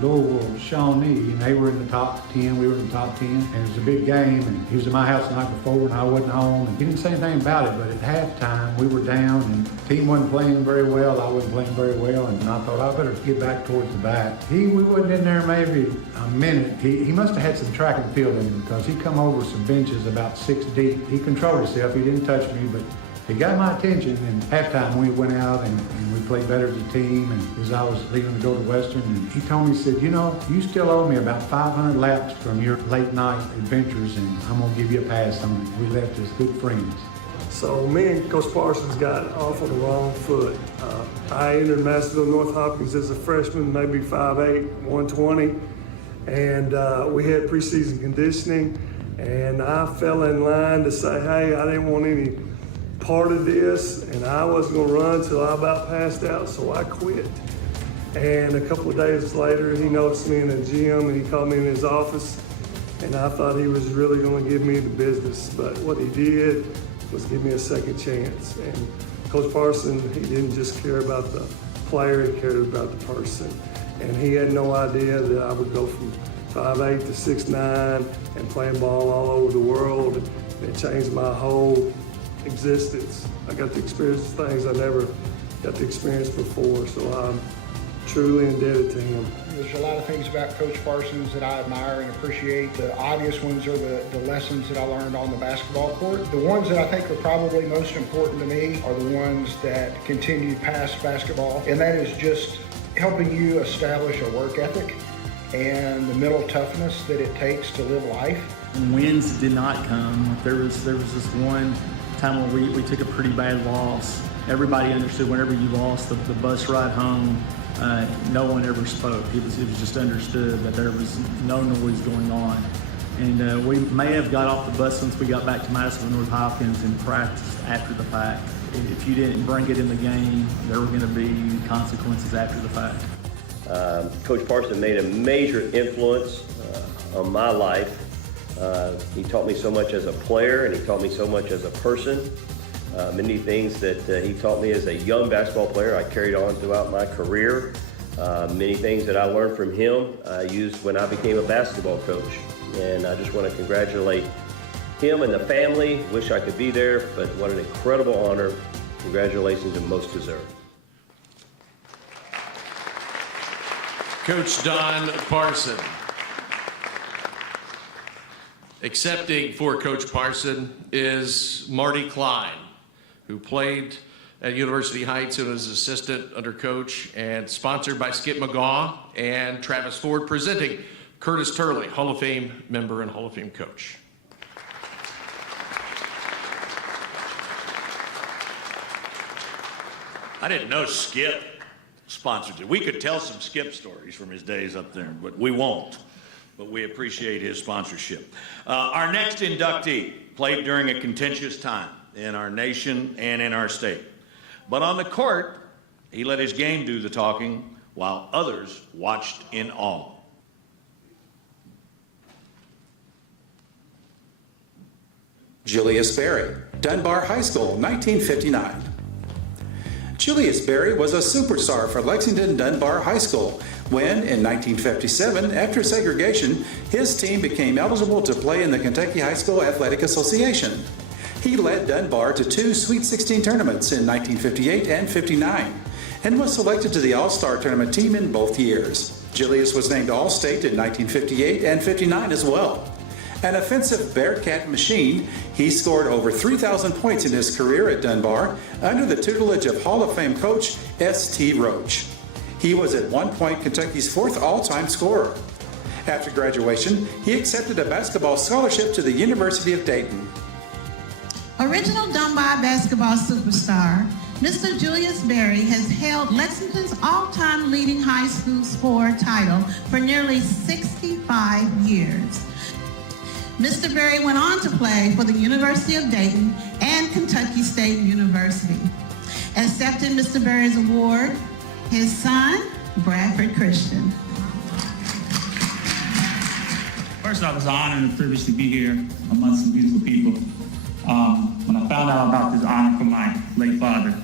Louisville Shawnee, and they were in the top 10, we were in the top 10, and it was a big game, and he was at my house the night before, and I wasn't home, and he didn't say anything about it, but at halftime, we were down, and the team wasn't playing very well, I wasn't playing very well, and I thought I better get back towards the back. We wasn't in there maybe a minute. He must have had some track and field in him, because he come over some benches about 6 deep. He controlled himself, he didn't touch me, but he got my attention, and halftime we went out and we played better as a team, and as I was leaving to go to Western, and he told me, he said, you know, you still owe me about 500 laps from your late night adventures, and I'm gonna give you a pass on it. We left as good friends. So me and Coach Parsons got off on the wrong foot. I entered Madisonville North Hopkins as a freshman, maybe 5'8", 120, and we had preseason conditioning, and I fell in line to say, hey, I didn't want any part of this, and I wasn't gonna run till I about passed out, so I quit. And a couple of days later, he noticed me in the gym, and he called me in his office, and I thought he was really gonna give me the business, but what he did was give me a second chance. And Coach Parson, he didn't just care about the player, he cared about the person. And he had no idea that I would go from 5'8" to 6'9", and playing ball all over the world. It changed my whole existence. I got to experience things I never got to experience before, so I'm truly indebted to him. There's a lot of things about Coach Parsons that I admire and appreciate. The obvious ones are the lessons that I learned on the basketball court. The ones that I think are probably most important to me are the ones that continue past basketball, and that is just helping you establish a work ethic and the mental toughness that it takes to live life. wins did not come. There was this one time where we took a pretty bad loss. Everybody understood whenever you lost the bus ride home, no one ever spoke. It was just understood that there was no noise going on. And we may have got off the bus once we got back to Madison North Hopkins and practiced after the fact. If you didn't bring it in the game, there were going to be consequences after the fact. Coach Parson made a major influence on my life. He taught me so much as a player, and he taught me so much as a person. Many things that he taught me as a young basketball player I carried on throughout my career. Many things that I learned from him I used when I became a basketball coach. And I just want to congratulate him and the family. Wish I could be there, but what an incredible honor. Congratulations, and most deserved. Coach Don Parson. Accepting for Coach Parson is Marty Klein, who played at University Heights and was assistant under coach, and sponsored by Skip McGaw and Travis Ford, presenting Curtis Turley, Hall of Fame member and Hall of Fame coach. I didn't know Skip sponsored it. We could tell some Skip stories from his days up there, but we won't. But we appreciate his sponsorship. Our next inductee played during a contentious time in our nation and in our state. But on the court, he let his game do the talking while others watched in awe. Julius Barry, Dunbar High School, 1959. Julius Barry was a superstar for Lexington Dunbar High School when, in 1957, after segregation, his team became eligible to play in the Kentucky High School Athletic Association. He led Dunbar to 2 Sweet 16 tournaments in 1958 and 59, and was selected to the All-Star Tournament team in both years. Julius was named All-State in 1958 and 59 as well. An offensive Bearcat machine, he scored over 3,000 points in his career at Dunbar under the tutelage of Hall of Fame coach S.T. Roach. He was at one point Kentucky's 4th all-time scorer. After graduation, he accepted a basketball scholarship to the University of Dayton. Original Dunbar basketball superstar, Mr. Julius Barry has held Lexington's all-time leading high school scorer title for nearly 65 years. Mr. Barry went on to play for the University of Dayton and Kentucky State University. Accepting Mr. Barry's award, his son, Bradford Christian. First off, it's an honor and a privilege to be here amongst some beautiful people. When I found out about this honor from my late father,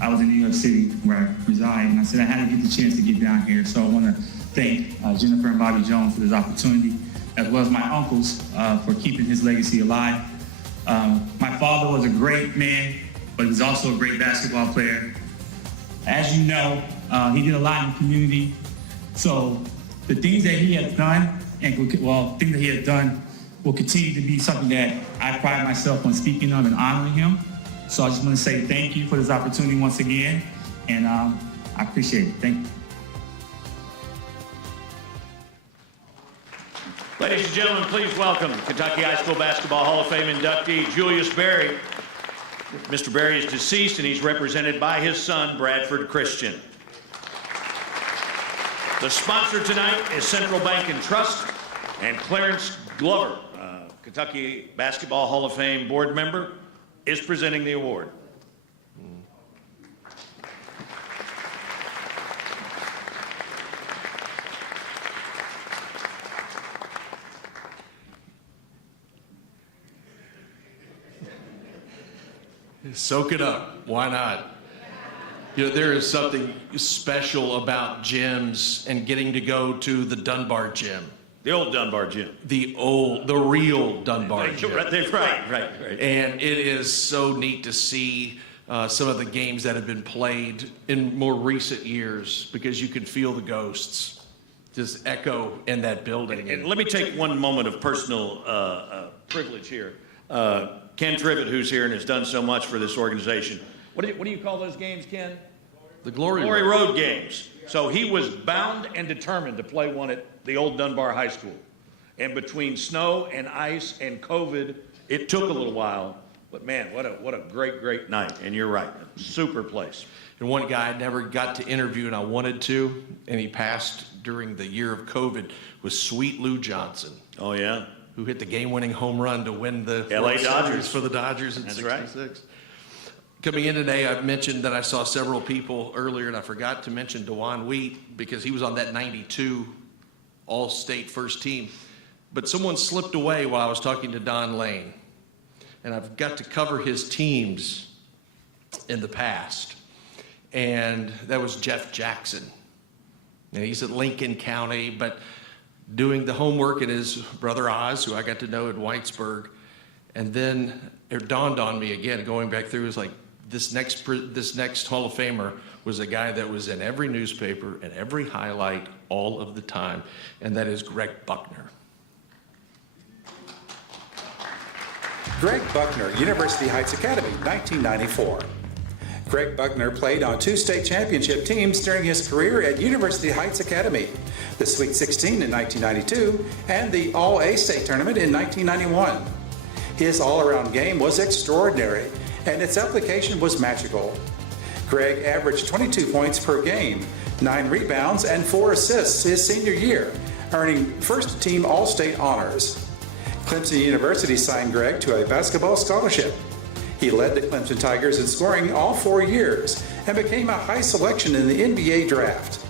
I was in New York City where I reside, and I said I had to get the chance to get down here. So I want to thank Jennifer and Bobby Jones for this opportunity, as well as my uncles for keeping his legacy alive. My father was a great man, but he was also a great basketball player. As you know, he did a lot in the community. So the things that he has done, things that he has done will continue to be something that I pride myself on speaking of and honoring him. So I just want to say thank you for this opportunity once again, and I appreciate it. Thank you. Ladies and gentlemen, please welcome Kentucky High School Basketball Hall of Fame inductee Julius Barry. Mr. Barry is deceased, and he's represented by his son, Bradford Christian. The sponsor tonight is Central Bank and Trust, and Clarence Glover, Kentucky Basketball Hall of Fame board member, is presenting the award. Soak it up. Why not? You know, there is something special about gyms and getting to go to the Dunbar gym. The old Dunbar gym. The real Dunbar gym. Right. And it is so neat to see some of the games that have been played in more recent years, because you can feel the ghosts just echo in that building. And let me take one moment of personal privilege here. Ken Tribbett, who's here and has done so much for this organization. What do you call those games, Ken? The Glory Road games. So he was bound and determined to play one at the old Dunbar High School. And between snow and ice and COVID, it took a little while. But man, what a great, great night. And you're right, super place. And one guy I never got to interview, and I wanted to, and he passed during the year of COVID, was Sweet Lou Johnson. Oh, yeah? Who hit the game-winning home run to win the LA World Dodgers Series for the Dodgers in That's 66. right. Coming in today, I've mentioned that I saw several people earlier, and I forgot to mention DeJuan Wheat because he was on that 92 All-State first team. But someone slipped away while I was talking to Don Lane, and I've got to cover his teams in the past. And that was Jeff Jackson. And he's at Lincoln County, but doing the homework in his brother Oz, who I got to know at Whitesburg. And then it dawned on me again, going back through, is like, this next Hall of Famer was a guy that was in every newspaper and every highlight all of the time, and that is Greg Buckner. Greg Buckner, University Heights Academy, 1994. Greg Buckner played on 2 state championship teams during his career at University Heights Academy, the Sweet 16 in 1992 and the All-A State Tournament in 1991. His all-around game was extraordinary, and its application was magical. Greg averaged 22 points per game, 9 rebounds, and 4 assists his senior year, earning first-team All-State honors. Clemson University signed Greg to a basketball scholarship. He led the Clemson Tigers in scoring all 4 years and became a high selection in the NBA draft.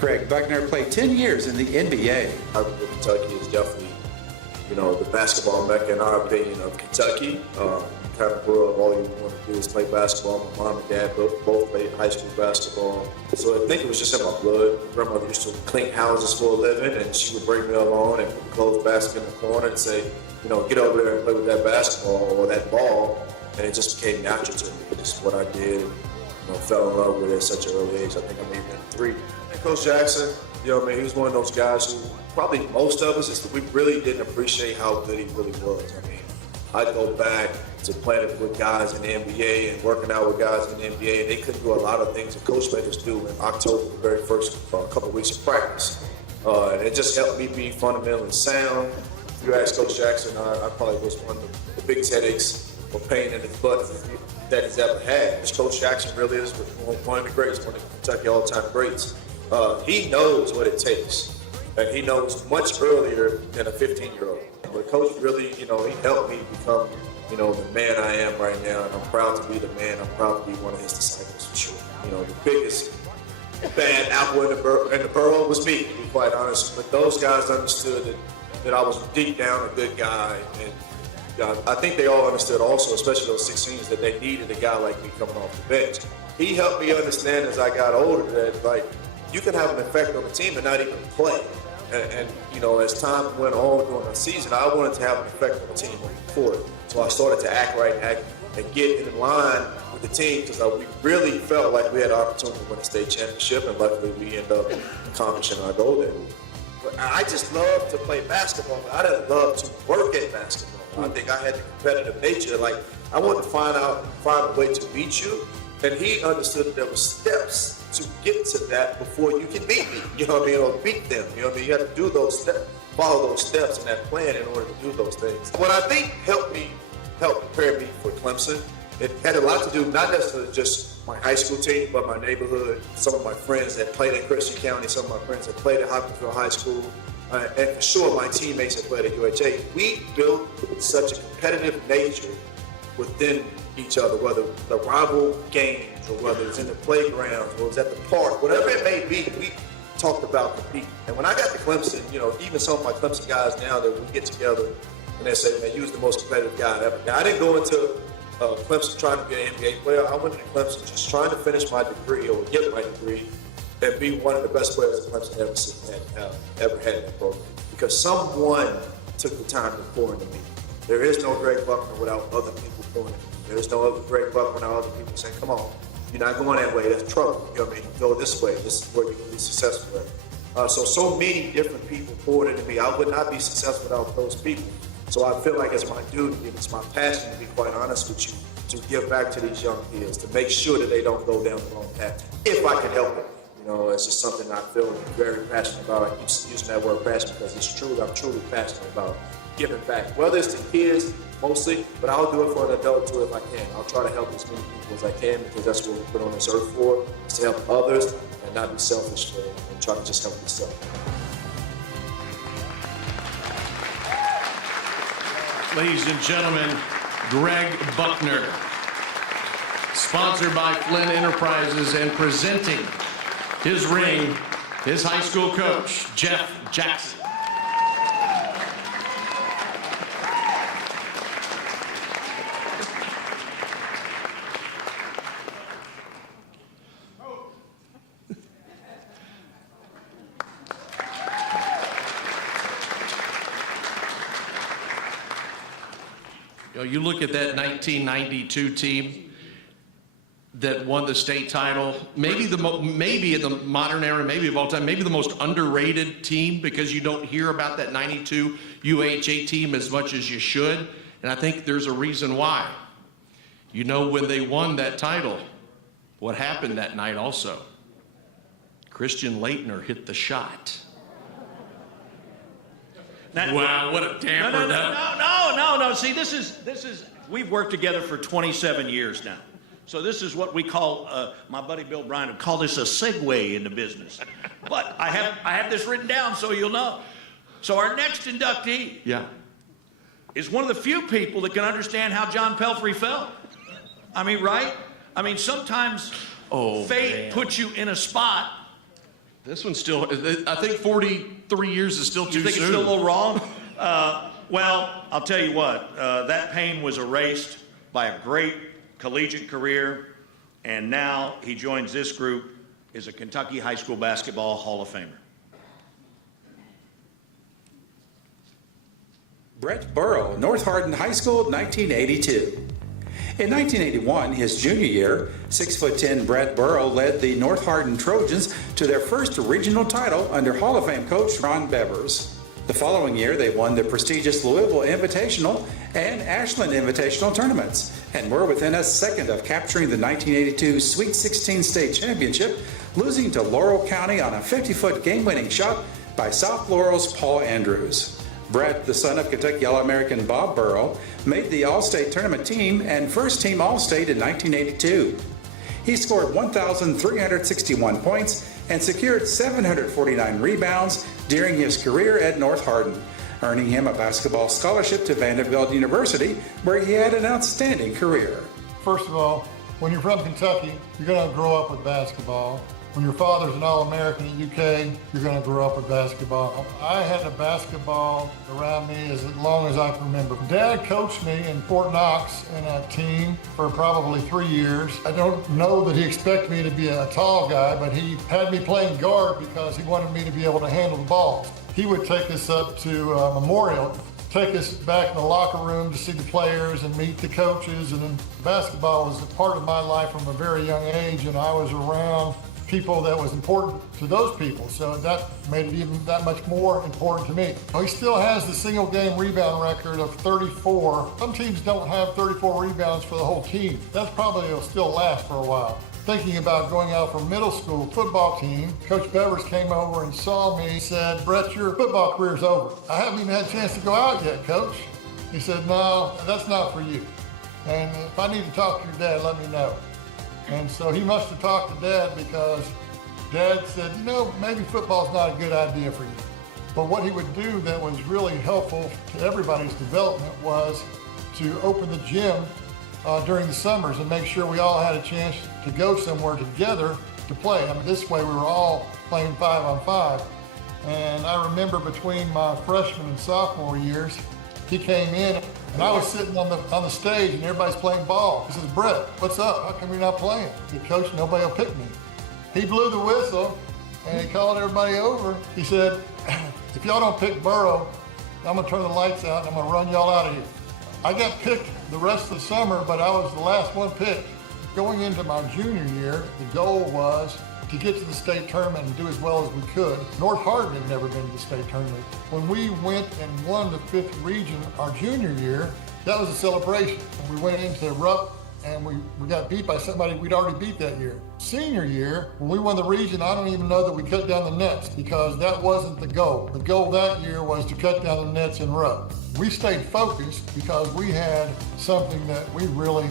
Greg Buckner played 10 years in the NBA. Kentucky is definitely, the basketball mecca in our opinion of Kentucky. Kind of grew up, all you want to do is play basketball. My mom and dad both played high school basketball. So I think it was just in my blood. My grandmother used to clean houses for a living, and she would bring me along and put the clothes basket in the corner and say, get over there and play with that basketball or that ball. And it just became natural to me. It's just what I did. Fell in love with it at such an early age. I think I made it at 3. And Coach Jackson, he was one of those guys who probably most of us, we really didn't appreciate how good he really was. I go back to playing with guys in the NBA and working out with guys in the NBA, and they couldn't do a lot of things that Coach made us do in October, the very first couple of weeks of practice. And it just helped me be fundamentally sound. If you ask Coach Jackson, I probably was one of the biggest headaches or pain in his butt that he's ever had. Because Coach Jackson really is one of the greats, one of the Kentucky all-time greats. He knows what it takes, and he knows much earlier than a 15-year-old. But Coach really, he helped me become, the man I am right now, and I'm proud to be the man. I'm proud to be one of his disciples for sure. The biggest bad apple in the Burrow was me, to be quite honest. But those guys understood that I was deep down a good guy, and I think they all understood also, especially those 16s, that they needed a guy like me coming off the bench. He helped me understand as I got older that, you can have an effect on the team and not even play. And as time went on during the season, I wanted to have an effect on the team on the court. So I started to act right and get in line with the team because we really felt like we had an opportunity to win a state championship, and luckily we ended up accomplishing our goal there. But I just love to play basketball. I didn't love to work at basketball. I think I had the competitive nature. I wanted to find a way to beat you, and he understood that there were steps to get to that before you can beat me, or beat them. You have to do those steps, follow those steps in that plan in order to do those things. What I think helped prepare me for Clemson, it had a lot to do, not necessarily just my high school team, but my neighborhood, some of my friends that played in Christian County, some of my friends that played at Hopkinsville High School, and for sure my teammates that played at UHA. We built such a competitive nature within each other, whether the rival games or whether it's in the playground or it's at the park, whatever it may be, we talked about competing. And when I got to Clemson, even some of my Clemson guys now that we get together and they say, man, you was the most competitive guy ever. Now, I didn't go into Clemson trying to be an NBA player. I went into Clemson just trying to finish my degree or get my degree and be one of the best players that Clemson ever had in that program. Because someone took the time to pour into me. There is no Greg Buckner without other people pouring into me. There is no other Greg Buckner without other people saying, come on, you're not going that way, that's trouble. Go this way, this is where you can be successful at. So many different people poured into me. I would not be successful without those people. So I feel like it's my duty, it's my passion, to be quite honest with you, to give back to these young kids, to make sure that they don't go down the wrong path, if I can help it. You know, it's just something I feel very passionate about. I keep using that word passionate because it's true. I'm truly passionate about giving back, whether it's to kids mostly, but I'll do it for an adult too if I can. I'll try to help as many people as I can because that's what we're put on this earth for, is to help others and not be selfish and try to just help yourself. Ladies and gentlemen, Greg Buckner, sponsored by Flynn Enterprises and presenting his ring, his high school coach, Jeff Jackson. You know, you look at that 1992 team that won the state title, maybe in the modern era, maybe of all time, maybe the most underrated team because you don't hear about that 92 UHA team as much as you should. And I think there's a reason why. You know, when they won that title, what happened that night also? Christian Leitner hit the shot. Wow, what a damper No. See, this is, we've worked together for 27 years now. So this is what we call, my buddy Bill Bryan would call this a segue into business. But I have this written down so you'll know. So our next inductee is one of the few people that can understand how John Pelfrey felt. I mean, right? I mean, sometimes fate puts you in a spot. This one's still, I think 43 years is still too soon. You think it's still a little wrong? Well, I'll tell you what, that pain was erased by a great collegiate career, and now he joins this group as a Kentucky High School Basketball Hall of Famer. Brett Burrow, North Hardin High School, 1982. In 1981, his junior year, 6'10" Brett Burrow led the North Hardin Trojans to their first regional title under Hall of Fame coach Ron Bevers. The following year, they won the prestigious Louisville Invitational and Ashland Invitational tournaments and were within a second of capturing the 1982 Sweet 16 state championship, losing to Laurel County on a 50-foot game-winning shot by South Laurel's Paul Andrews. Brett, the son of Kentucky All-American Bob Burrow, made the All-State Tournament team and first-team All-State in 1982. He scored 1,361 points and secured 749 rebounds during his career at North Hardin, earning him a basketball scholarship to Vanderbilt University, where he had an outstanding career. First of all, when you're from Kentucky, you're going to grow up with basketball. When your father's an All-American at UK, you're going to grow up with basketball. I had a basketball around me as long as I can remember. Dad coached me in Fort Knox in a team for probably 3 years. I don't know that he expected me to be a tall guy, but he had me playing guard because he wanted me to be able to handle the ball. He would take us up to Memorial, take us back in the locker room to see the players and meet the coaches. And then basketball was a part of my life from a very young age, and I was around people that was important to those people, so that made it even that much more important to me. He still has the single game rebound record of 34. Some teams don't have 34 rebounds for the whole team. That's probably will still last for a while. Thinking about going out for middle school football team, Coach Bevers came over and saw me and said, "Brett, your football career's over." I haven't even had a chance to go out yet, Coach. He said, "No, that's not for you. And if I need to talk to your dad, let me know." And so he must have talked to Dad because Dad said, "You know, maybe football's not a good idea for you." But what he would do that was really helpful to everybody's development was to open the gym during the summers and make sure we all had a chance to go somewhere together to play. I mean, this way we were all playing 5-on-5. And I remember between my freshman and sophomore years, he came in and I was sitting on the stage and everybody's playing ball. He says, "Brett, what's up? How come you're not playing?" I said, "Coach, nobody will pick me." He blew the whistle and he called everybody over. He said, "If y'all don't pick Burrow, I'm gonna turn the lights out and I'm gonna run y'all out of here." I got picked the rest of the summer, but I was the last one picked. Going into my junior year, the goal was to get to the state tournament and do as well as we could. North Hardin had never been to the state tournament. When we went and won the 5th region our junior year, that was a celebration. We went into Rupp and we got beat by somebody we'd already beat that year. Senior year, when we won the region, I don't even know that we cut down the nets because that wasn't the goal. The goal that year was to cut down the nets in row. We stayed focused because we had something that we really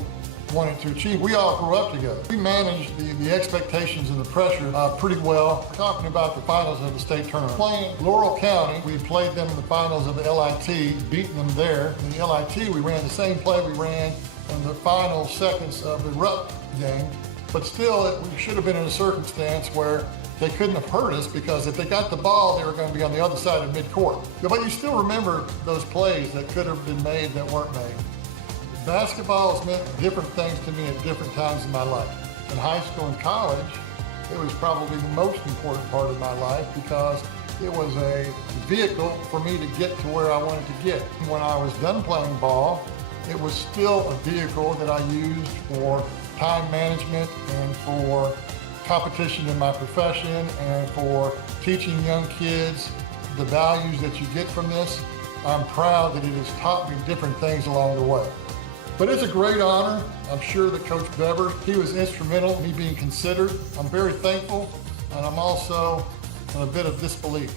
wanted to achieve. We all grew up together. We managed the expectations and the pressure pretty well. We're talking about the finals of the state tournament. Playing Laurel County, we played them in the finals of the LIT, beating them there. In the LIT, we ran the same play we ran in the final seconds of the Rupp game. But still, we should have been in a circumstance where they couldn't have hurt us because if they got the ball, they were going to be on the other side of midcourt. But you still remember those plays that could have been made that weren't made. Basketball has meant different things to me at different times in my life. In high school and college, it was probably the most important part of my life because it was a vehicle for me to get to where I wanted to get. When I was done playing ball, it was still a vehicle that I used for time management and for competition in my profession and for teaching young kids the values that you get from this. I'm proud that it has taught me different things along the way. But it's a great honor. I'm sure that Coach Bevers, he was instrumental in me being considered. I'm very thankful, and I'm also in a bit of disbelief.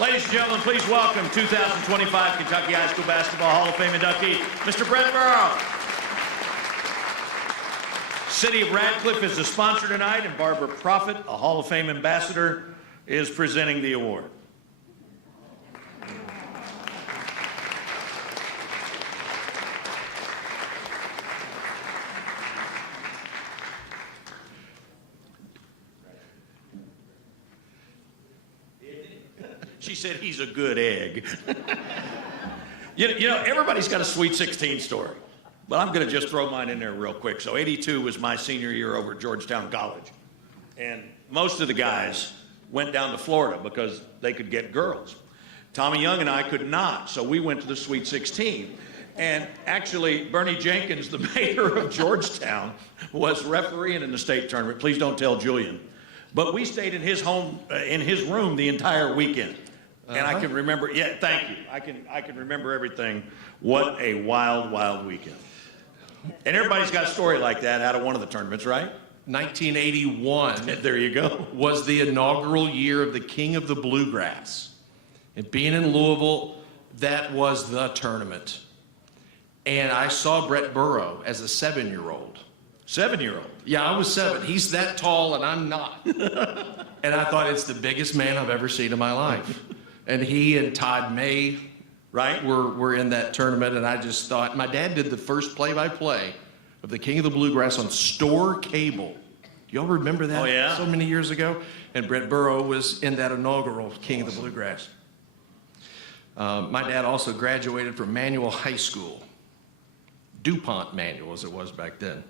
Ladies and gentlemen, please welcome 2025 Kentucky High School Basketball Hall of Fame inductee, Mr. Brett Burrow. City of Radcliffe is the sponsor tonight, and Barbara Prophet, a Hall of Fame ambassador, is presenting the award. She said he's a good egg. you know, everybody's got a Sweet 16 story. But I'm going to just throw mine in there real quick. So 82 was my senior year over at Georgetown College. And most of the guys went down to Florida because they could get girls. Tommy Young and I could not, so we went to the Sweet 16. And actually, Bernie Jenkins, the mayor of Georgetown, was refereeing in the state tournament. Please don't tell Julian. But we stayed in his home, in his room the entire weekend. And I can remember, yeah, thank you. I can remember everything. What a wild, wild weekend. And everybody's got a story like that out of one of the tournaments, right? 1981. There you go. Was the inaugural year of the King of the Bluegrass. And being in Louisville, that was the tournament. And I saw Brett Burrow as a 7-year-old. 7-year-old? Yeah, I was 7. He's that tall and I'm not. And I thought it's the biggest man I've ever seen in my life. And he and Todd May, right, were in that tournament, and I just thought, my dad did the first play-by-play of the King of the Bluegrass on Store Cable. Y'all remember that? Oh, yeah. So many years ago? And Brett Burrow was in that inaugural King of the Bluegrass. My dad also graduated from Manual High School, DuPont Manual as it was back then.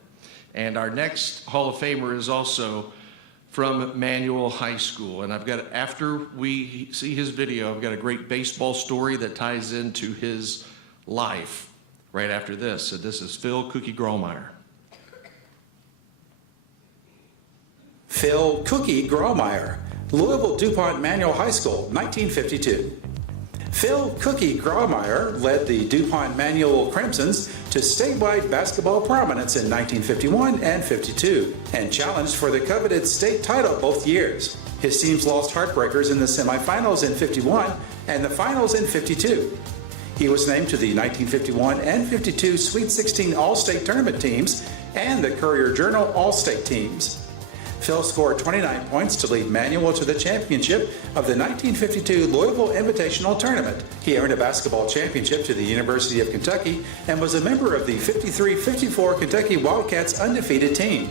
And our next Hall of Famer is also from Manual High School. And I've got, after we see his video, I've got a great baseball story that ties into his life right after this. So this is Phil Cookie Grommeire. Phil Cookie Grommeire, Louisville DuPont Manual High School, 1952. Phil Cookie Grommeire led the DuPont Manual Crimsons to statewide basketball prominence in 1951 and 52 and challenged for the coveted state title both years. His teams lost heartbreakers in the semifinals in 51 and the finals in 52. He was named to the 1951 and 52 Sweet 16 All-State Tournament teams and the Courier-Journal All-State teams. Phil scored 29 points to lead Manual to the championship of the 1952 Louisville Invitational Tournament. He earned a basketball championship to the University of Kentucky and was a member of the 53-54 Kentucky Wildcats undefeated team.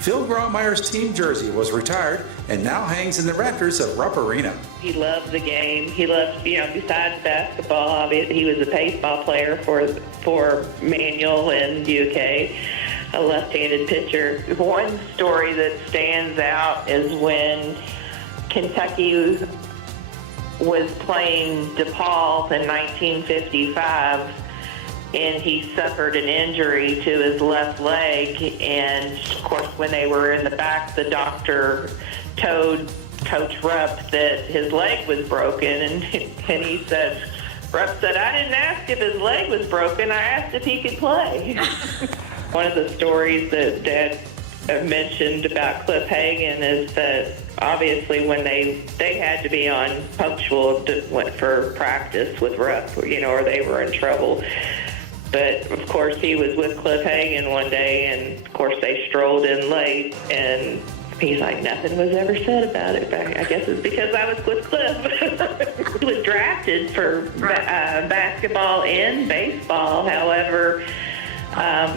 Phil Grommeire's team jersey was retired and now hangs in the rafters of Rupp Arena. He loved the game. He loved, besides basketball, he was a baseball player for Manual and UK. A left-handed pitcher. One story that stands out is when Kentucky was playing DePaul in 1955 and he suffered an injury to his left leg, and of course when they were in the back the doctor told Coach Rupp that his leg was broken, and he said, Rupp said, I didn't ask if his leg was broken. I asked if he could play. One of the stories that Dad mentioned about Cliff Hagan is that obviously when they had to be on punctual for practice with Rupp, or they were in trouble. But of course he was with Cliff Hagan one day, and of course they strolled in late, and he's like, nothing was ever said about it. But I guess it's because I was with Cliff. He was drafted for basketball and baseball. However,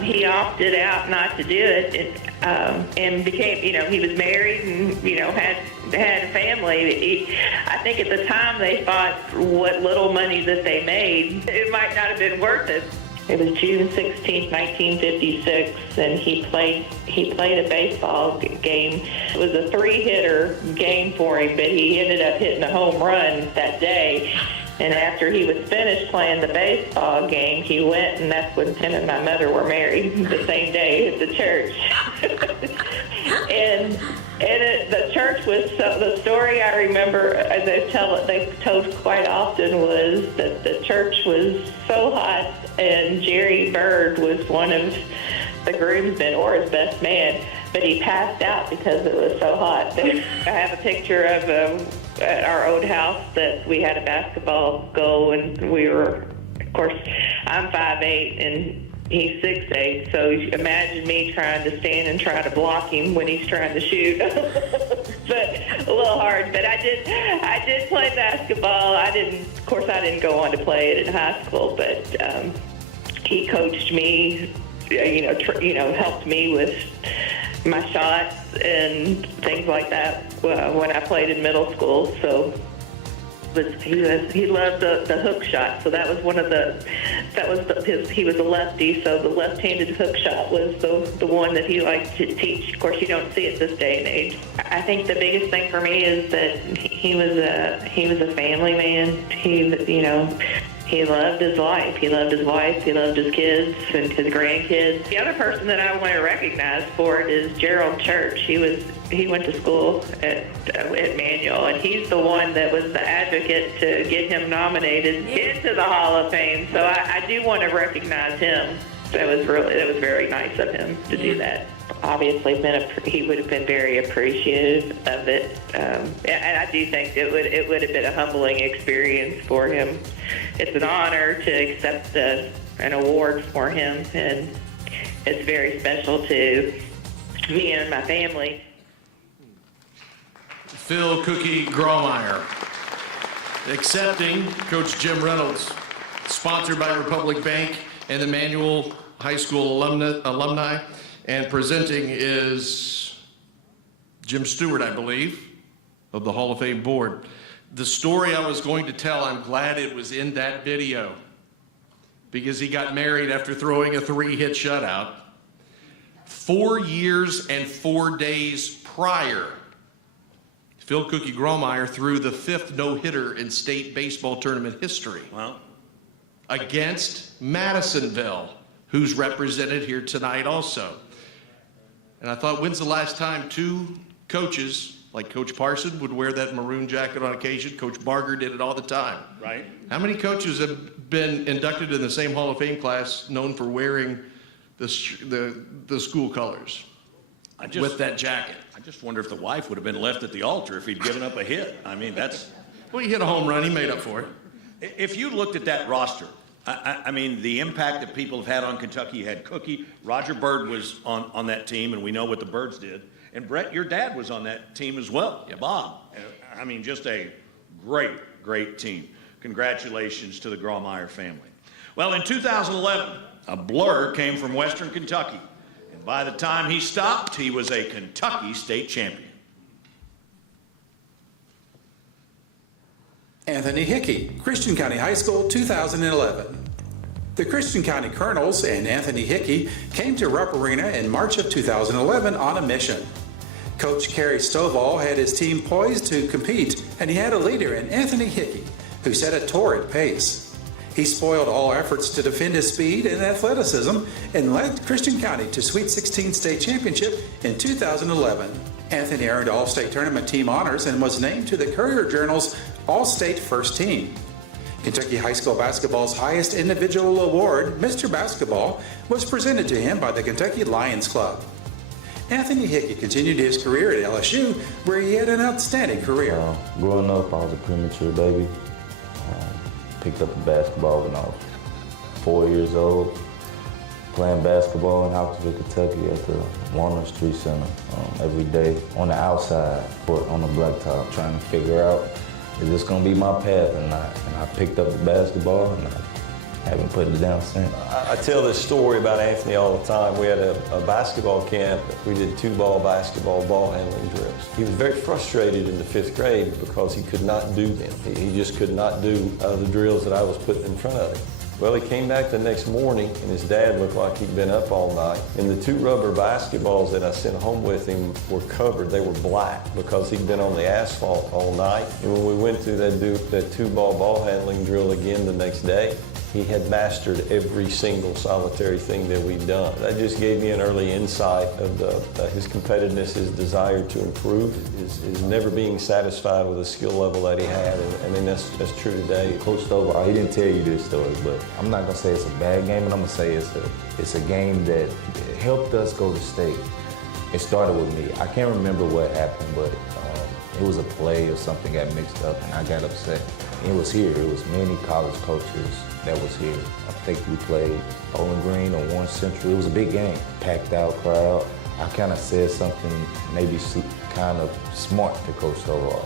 he opted out not to do it, and became, he was married and, had a family. I think at the time they thought what little money that they made, it might not have been worth it. It was June 16, 1956, and he played a baseball game. It was a 3-hitter game for him, but he ended up hitting a home run that day. And after he was finished playing the baseball game, he went, and that's when him and my mother were married the same day at the church. The church was, the story I remember, they told quite often, was that the church was so hot, and Jerry Bird was one of the groomsmen, or his best man, but he passed out because it was so hot. I have a picture of our old house that we had a basketball goal, and we were, of course, I'm 5'8", and he's 6'8", so imagine me trying to stand and try to block him when he's trying to shoot. But a little hard. But I did play basketball. I didn't go on to play it in high school, but he coached me, helped me with my shots and things like that when I played in middle school. So he loved the hook shot. So that was he was a lefty, so the left-handed hook shot was the one that he liked to teach. Of course, you don't see it this day and age. I think the biggest thing for me is that he was a family man. He loved his life. He loved his wife. He loved his kids and his grandkids. The other person that I want to recognize for it is Gerald Church. He went to school at Manual, and he's the one that was the advocate to get him nominated into the Hall of Fame. So I do want to recognize him. That was very nice of him to do that. Obviously, he would have been very appreciative of it, and I do think it would have been a humbling experience for him. It's an honor to accept an award for him, and it's very special to me and my family. Phil Cookie Grommeire. Accepting Coach Jim Reynolds, sponsored by Republic Bank and the Manual High School alumni. And presenting is Jim Stewart, I believe, of the Hall of Fame board. The story I was going to tell, I'm glad it was in that video, because he got married after throwing a 3-hit shutout. 4 years and 4 days prior, Phil Cookie Grommeire threw the 5th no-hitter in state baseball tournament history. Wow. Against Madisonville, who's represented here tonight also. And I thought, when's the last time 2 coaches, like Coach Parson would wear that maroon jacket on occasion? Coach Barger did it all the time. Right. How many coaches have been inducted in the same Hall of Fame class known for wearing the school colors with that jacket? I just wonder if the wife would have been left at the altar if he'd given up a hit. I mean, that's... Well, he hit a home run. He made up for it. If you looked at that roster, I mean, the impact that people have had on Kentucky. You had Cookie. Roger Bird was on that team, and we know what the Birds did. And Brett, your dad was on that team as well. Yep. Bob. I mean, just a great, great team. Congratulations to the Grommeire family. Well, in 2011, a blur came from Western Kentucky. And by the time he stopped, he was a Kentucky state champion. Anthony Hickey, Christian County High School, 2011. The Christian County Colonels and Anthony Hickey came to Rupp Arena in March of 2011 on a mission. Coach Kerry Stovall had his team poised to compete, and he had a leader in Anthony Hickey, who set a torrid pace. He spoiled all efforts to defend his speed and athleticism and led Christian County to Sweet 16 State Championship in 2011. Anthony earned All-State Tournament team honors and was named to the Courier-Journal's All-State First Team. Kentucky High School basketball's highest individual award, Mr. Basketball, was presented to him by the Kentucky Lions Club. Anthony Hickey continued his career at LSU, where he had an outstanding career. Growing up, I was a premature baby. Picked up a basketball when I was 4 years old, playing basketball in Hawkinsville, Kentucky at the Walnut Street Center every day on the outside, court on the blacktop, trying to figure out, is this going to be my path or not? And I picked up the basketball and I haven't put it down since. I tell this story about Anthony all the time. We had a basketball camp. We did 2-ball basketball ball handling drills. He was very frustrated in the 5th grade because he could not do them. He just could not do the drills that I was putting in front of him. Well, he came back the next morning, and his dad looked like he'd been up all night. And the 2 rubber basketballs that I sent home with him were covered. They were black because he'd been on the asphalt all night. And when we went through that 2-ball ball handling drill again the next day, he had mastered every single solitary thing that we'd done. That just gave me an early insight of his competitiveness, his desire to improve, his never being satisfied with the skill level that he had, and I mean, that's true today. Coach Stovall, he didn't tell you this story, but I'm not gonna say it's a bad game, and I'm gonna say it's a game that helped us go to state. It started with me. I can't remember what happened, but it was a play or something got mixed up, and I got upset. It was here. It was many college coaches that was here. I think we played Bowling Green or Warren Central. It was a big game, packed out crowd. I kind of said something maybe kind of smart to Coach Stovall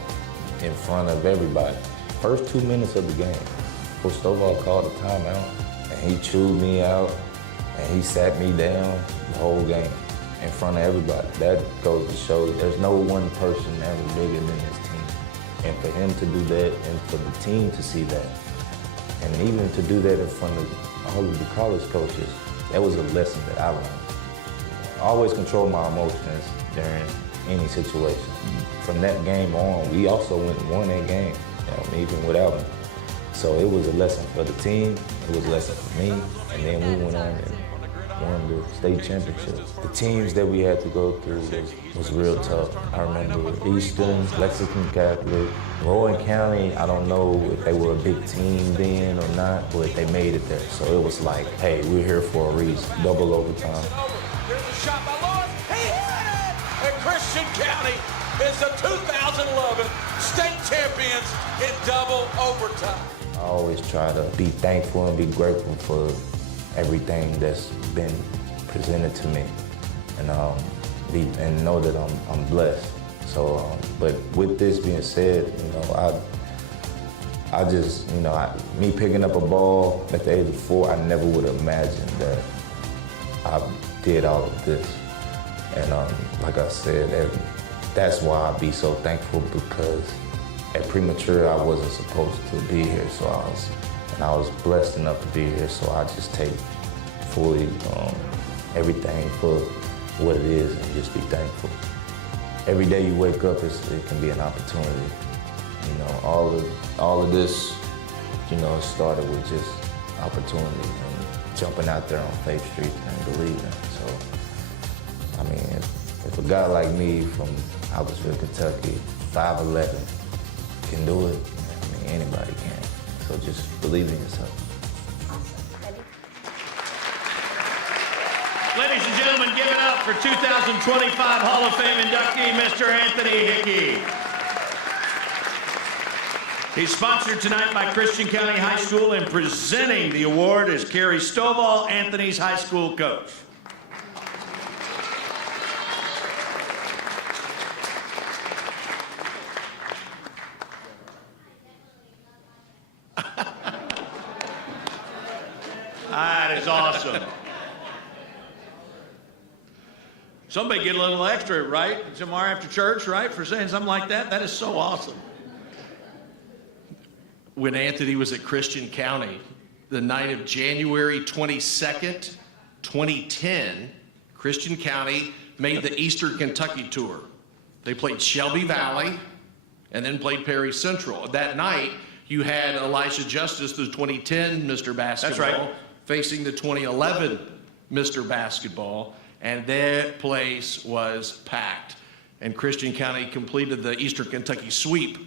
in front of everybody. First 2 minutes of the game, Coach Stovall called a timeout, and he chewed me out, and he sat me down the whole game in front of everybody. That goes to show that there's no one person ever bigger than his team. And for him to do that, and for the team to see that, and even to do that in front of all of the college coaches, that was a lesson that I learned. I always control my emotions during any situation. From that game on, we also went and won that game, even without him. So it was a lesson for the team, it was a lesson for me, and then we went on and won the state championships. The teams that we had to go through was real tough. I remember Eastern, Lexington Catholic, Rowan County. I don't know if they were a big team then or not, but they made it there. So it was like, hey, we're here for a reason. Double overtime. There's a shot by Lawrence. He hit it! And Christian County is the 2011 state champions in double overtime. I always try to be thankful and be grateful for everything that's been presented to me, and know that I'm blessed. So, but with this being said, I just, me picking up a ball at the age of 4, I never would have imagined that I did all of this. And like I said, that's why I be so thankful, because at premature I wasn't supposed to be here, so I was blessed enough to be here, so I just take fully everything for what it is and just be thankful. Every day you wake up, it can be an opportunity. All of this, it started with just opportunity and jumping out there on Faith Street and believing. So, I mean, if a guy like me from Hawkinsville, Kentucky, 5'11", can do it, I mean, anybody can. So just believe in yourself. Ladies and gentlemen, give it up for 2025 Hall of Fame inductee, Mr. Anthony Hickey. He's sponsored tonight by Christian County High School, and presenting the award is Carrie Stovall, Anthony's high school coach. That is awesome. Somebody get a little extra, right? Tomorrow after church, right? For saying something like that? That is so awesome. When Anthony was at Christian County, the night of January 22nd, 2010, Christian County made the Eastern Kentucky tour. They played Shelby Valley and then played Perry Central. That night, you had Elisha Justice, the 2010 Mr. Basketball, That's right. facing the 2011 Mr. Basketball, and that place was packed. And Christian County completed the Eastern Kentucky sweep,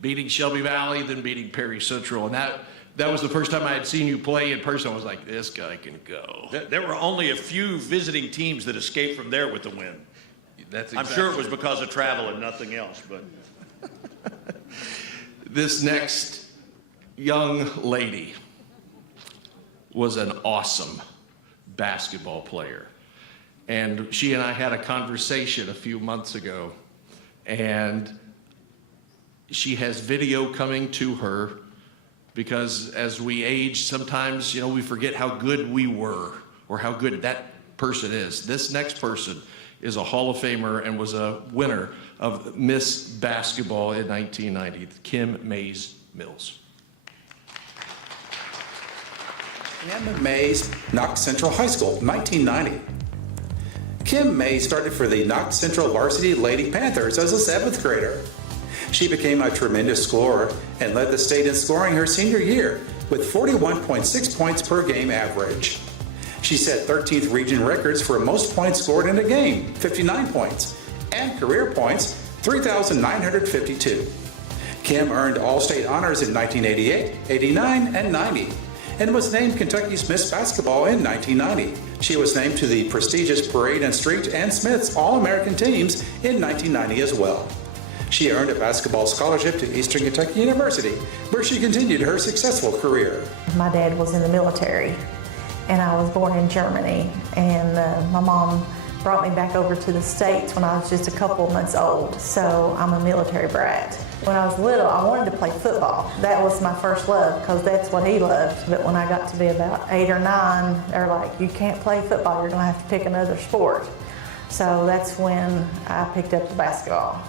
beating Shelby Valley, then beating Perry Central. And That was the first time I had seen you play in person. I was like, this guy can go. There were only a few visiting teams that escaped from there with the win. That's I'm sure it was because of travel and nothing else, but. This next young lady was an awesome basketball player. And she and I had a conversation a few months ago, and she has video coming to her because as we age, sometimes, you know, we forget how good we were or how good that person is. This next person is a Hall of Famer and was a winner of Miss Basketball in 1990, Kim Mays Mills. Kim Mays, Knox Central High School, 1990. Kim Mays started for the Knox Central Varsity Lady Panthers as a 7th grader. She became a tremendous scorer and led the state in scoring her senior year with 41.6 points per game average. She set 13th region records for most points scored in a game, 59 points, and career points, 3,952. Kim earned All-State honors in 1988, 89, and 90, and was named Kentucky's Miss Basketball in 1990. She was named to the prestigious Parade and Street and Smith's All-American teams in 1990 as well. She earned a basketball scholarship to Eastern Kentucky University, where she continued her successful career. My dad was in the military, and I was born in Germany, and my mom brought me back over to the States when I was just a couple of months old, so I'm a military brat. When I was little, I wanted to play football. That was my first love, because that's what he loved. But when I got to be about 8 or 9, they're like, you can't play football, you're gonna have to pick another sport. So that's when I picked up the basketball.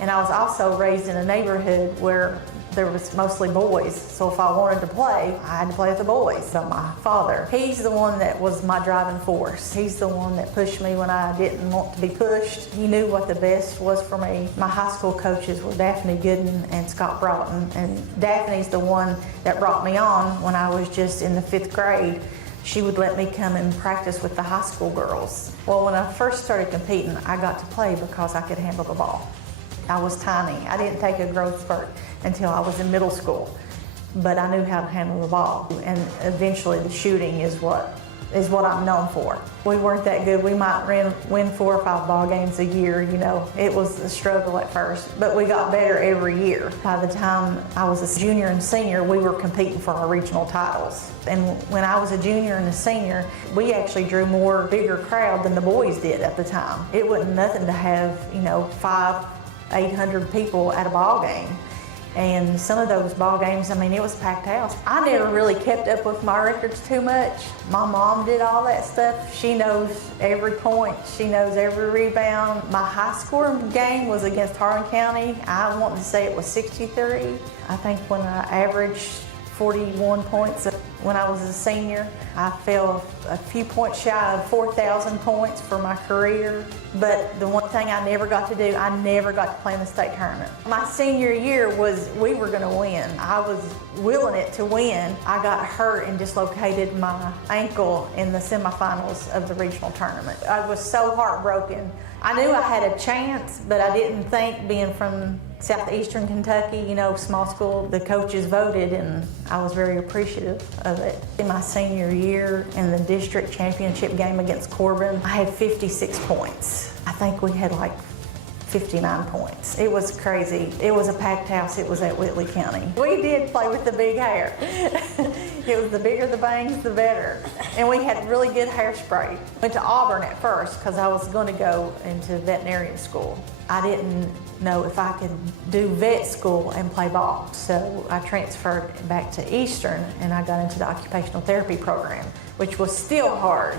And I was also raised in a neighborhood where there was mostly boys, so if I wanted to play, I had to play with the boys. So my father, he's the one that was my driving force. He's the one that pushed me when I didn't want to be pushed. He knew what the best was for me. My high school coaches were Daphne Gooden and Scott Broughton, and Daphne's the one that brought me on when I was just in the 5th grade. She would let me come and practice with the high school girls. Well, when I first started competing, I got to play because I could handle the ball. I was tiny. I didn't take a growth spurt until I was in middle school, but I knew how to handle the ball. And eventually the shooting is what I'm known for. We weren't that good. We might win 4 or 5 ball games a year, you know. It was a struggle at first, but we got better every year. By the time I was a junior and senior, we were competing for our regional titles. And when I was a junior and a senior, we actually drew more bigger crowd than the boys did at the time. It wasn't nothing to have, you know, 500-800 people at a ball game. And some of those ball games, I mean, it was packed house. I never really kept up with my records too much. My mom did all that stuff. She knows every point. She knows every rebound. My high score game was against Hardin County. I want to say it was 63. I think when I averaged 41 points when I was a senior. I fell a few points shy of 4,000 points for my career. But the one thing I never got to do, I never got to play in the state tournament. My senior year we were going to win. I was willing it to win. I got hurt and dislocated my ankle in the semifinals of the regional tournament. I was so heartbroken. I knew I had a chance, but I didn't think, being from southeastern Kentucky, you know, small school, the coaches voted, and I was very appreciative of it. In my senior year, in the district championship game against Corbin, I had 56 points. I think we had like 59 points. It was crazy. It was a packed house. It was at Whitley County. We did play with the big hair. It was the bigger the bangs, the better. And we had really good hairspray. Went to Auburn at first because I was going to go into veterinarian school. I didn't know if I could do vet school and play ball. So I transferred back to Eastern and I got into the occupational therapy program, which was still hard,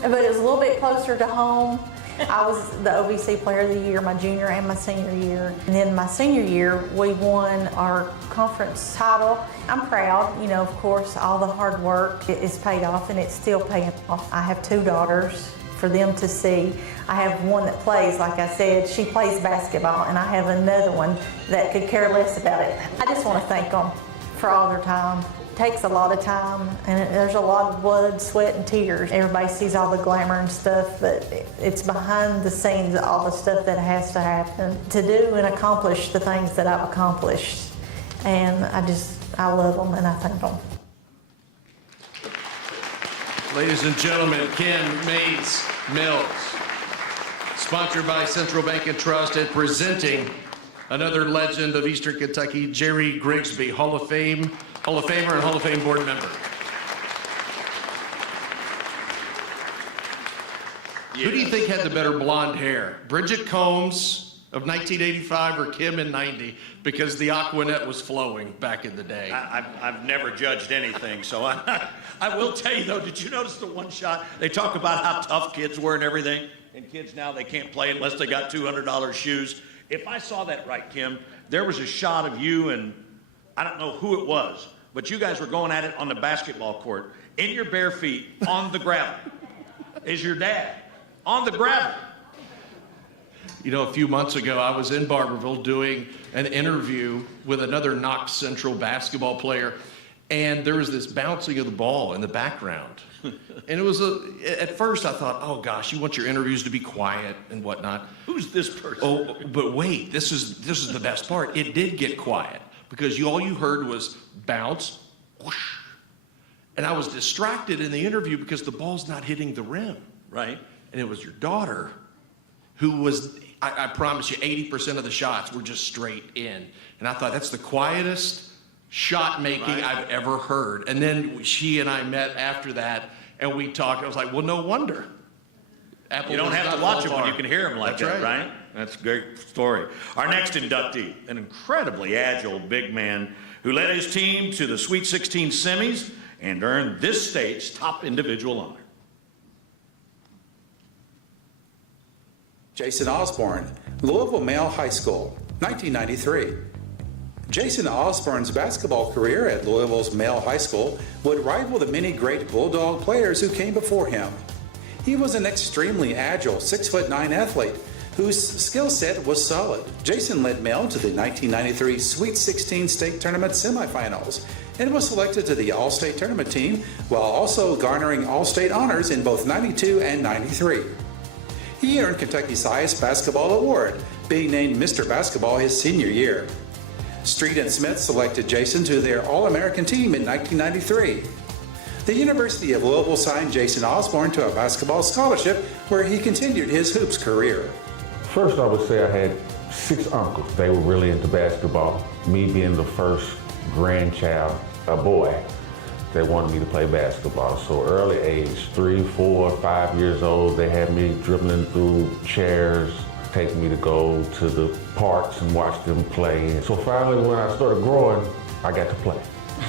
but it was a little bit closer to home. I was the OVC Player of the Year my junior and my senior year. And then my senior year, we won our conference title. I'm proud, you know, of course, all the hard work is paid off and it's still paying off. I have 2 daughters for them to see. I have one that plays, like I said, she plays basketball, and I have another one that could care less about it. I just want to thank them for all their time. It takes a lot of time, and there's a lot of blood, sweat, and tears. Everybody sees all the glamour and stuff, but it's behind the scenes, all the stuff that has to happen to do and accomplish the things that I've accomplished. And I just I love them and I thank them. Ladies and gentlemen, Ken Mays Mills, sponsored by Central Bank and Trust and presenting another legend of Eastern Kentucky, Jerry Grigsby, Hall of Famer and Hall of Fame board member. Yes. Who do you think had the better blonde hair? Bridget Combs of 1985 or Kim in 90? Because the Aquanet was flowing back in the day. I've never judged anything, so I will tell you though, did you notice the one shot? They talk about how tough kids were and everything, and kids now they can't play unless they got $200 shoes. If I saw that right, Kim, there was a shot of you and I don't know who it was, but you guys were going at it on the basketball court in your bare feet on the gravel. Is your dad on the gravel? You know, a few months ago, I was in Barberville doing an interview with another Knox Central basketball player, and there was this bouncing of the ball in the background. And it was, at first I thought, oh gosh, you want your interviews to be quiet and whatnot. Who's this person? Oh, but wait, this is the best part. It did get quiet because all you heard was bounce, whoosh. And I was distracted in the interview because the ball's not hitting the rim. Right. And it was your daughter who was, I promise you, 80% of the shots were just straight in. And I thought, that's the quietest shot making I've ever heard. And then she and I met after that and we talked. I was like, well, no wonder. You don't have to watch them when you can hear them like that, right? That's a great story. Our next inductee, an incredibly agile big man who led his team to the Sweet 16 semis and earned this state's top individual honor. Jason Osborne, Louisville Male High School, 1993. Jason Osborne's basketball career at Louisville's Male High School would rival the many great Bulldog players who came before him. He was an extremely agile 6'9" athlete whose skill set was solid. Jason led Male to the 1993 Sweet 16 State Tournament semifinals and was selected to the All-State Tournament team while also garnering All-State honors in both 92 and 93. He earned Kentucky's highest basketball award, being named Mr. Basketball his senior year. Street and Smith selected Jason to their All-American team in 1993. The University of Louisville signed Jason Osborne to a basketball scholarship where he continued his hoops career. First, I would say I had 6 uncles. They were really into basketball. Me being the first grandchild, a boy, they wanted me to play basketball. So early age, 3, 4, 5 years old, they had me dribbling through chairs, taking me to go to the parks and watch them play. So finally, when I started growing, I got to play.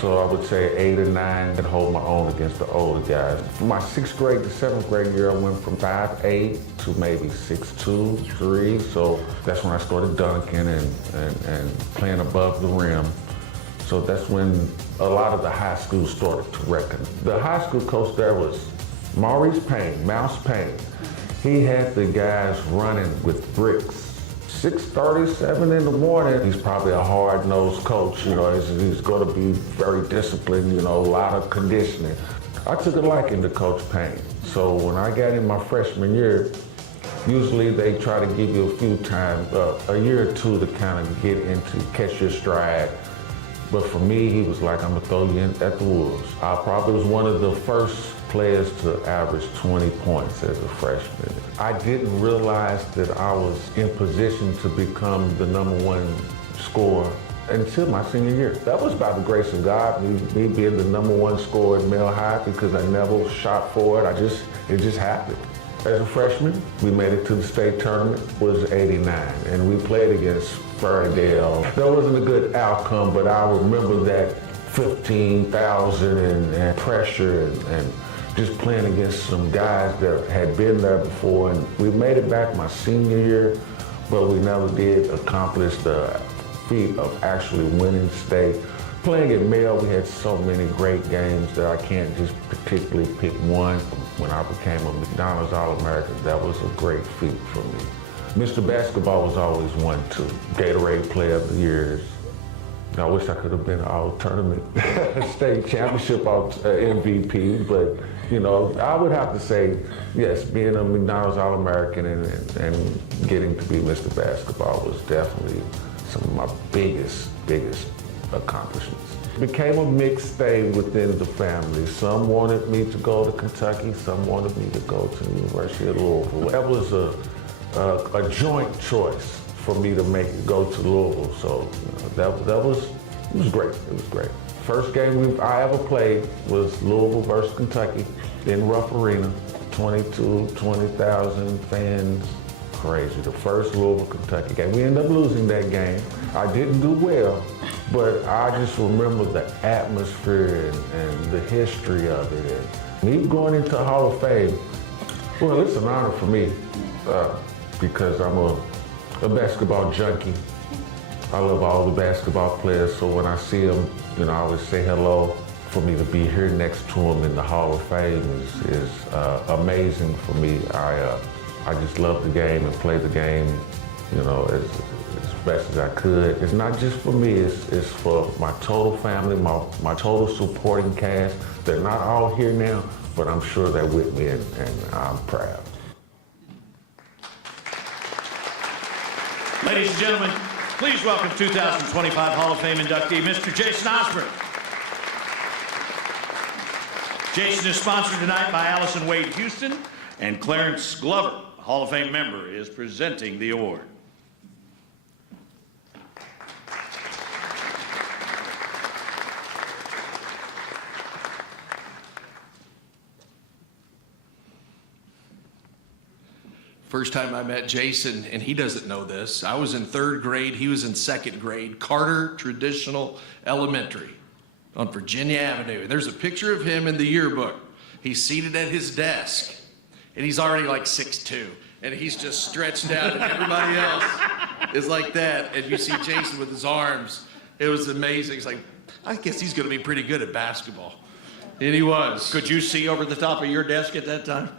So I would say 8 or 9 and hold my own against the older guys. From my 6th grade to 7th grade year, I went from 5'8" to maybe 6'2", 3. So that's when I started dunking and playing above the rim. So that's when a lot of the high schools started to reckon. The high school coach there was Maurice Payne, Mouse Payne. He had the guys running with bricks. 6:37 in the morning. He's probably a hard-nosed coach, you know, he's going to be very disciplined, you know, a lot of conditioning. I took a liking to Coach Payne. So when I got in my freshman year, usually they try to give you a few times, a year or two to kind of get into, catch your stride. But for me, he was like, I'm gonna throw you in at the Wolves. I probably was one of the first players to average 20 points as a freshman. I didn't realize that I was in position to become the #1 scorer until my senior year. That was by the grace of God, me being the #1 scorer in Male High, because I never shot for it. It just happened. As a freshman, we made it to the state tournament. It was '89, and we played against Fairdale. That wasn't a good outcome, but I remember that 15,000 and pressure and just playing against some guys that had been there before. And we made it back my senior year, but we never did accomplish the feat of actually winning state. Playing at Male, we had so many great games that I can't just particularly pick one. When I became a McDonald's All-American, that was a great feat for me. Mr. Basketball was always one, too. Gatorade Player of the Years. I wish I could have been all-tournament state championship MVP, but, you know, I would have to say, yes, being a McDonald's All-American and getting to be Mr. Basketball was definitely some of my biggest accomplishments. became a mixed thing within the family. Some wanted me to go to Kentucky, some wanted me to go to the University of Louisville. That was a joint choice for me to go to Louisville. So it was great. It was great. First game I ever played was Louisville versus Kentucky in Ruff Arena. 20,000 fans. Crazy. The first Louisville, Kentucky game. We ended up losing that game. I didn't do well, but I just remember the atmosphere and the history of it. And me going into the Hall of Fame, well, it's an honor for me because I'm a basketball junkie. I love all the basketball players, so when I see them, I always say hello. For me to be here next to them in the Hall of Fame is amazing for me. I just love the game and play the game, as best as I could. It's not just for me, it's for my total family, my total supporting cast. They're not all here now, but I'm sure they're with me and I'm proud. Ladies and gentlemen, please welcome 2025 Hall of Fame inductee, Mr. Jason Osborne. Jason is sponsored tonight by Allison Wade Houston, and Clarence Glover, a Hall of Fame member, is presenting the award. First time I met Jason, and he doesn't know this, I was in 3rd grade, he was in 2nd grade, Carter Traditional Elementary on Virginia Avenue. There's a picture of him in the yearbook. He's seated at his desk, and he's already like 6'2", and he's just stretched out, and everybody else is like that. And you see Jason with his arms. It was amazing. He's like, I guess he's going to be pretty good at basketball. And he was. Could you see over the top of your desk at that time?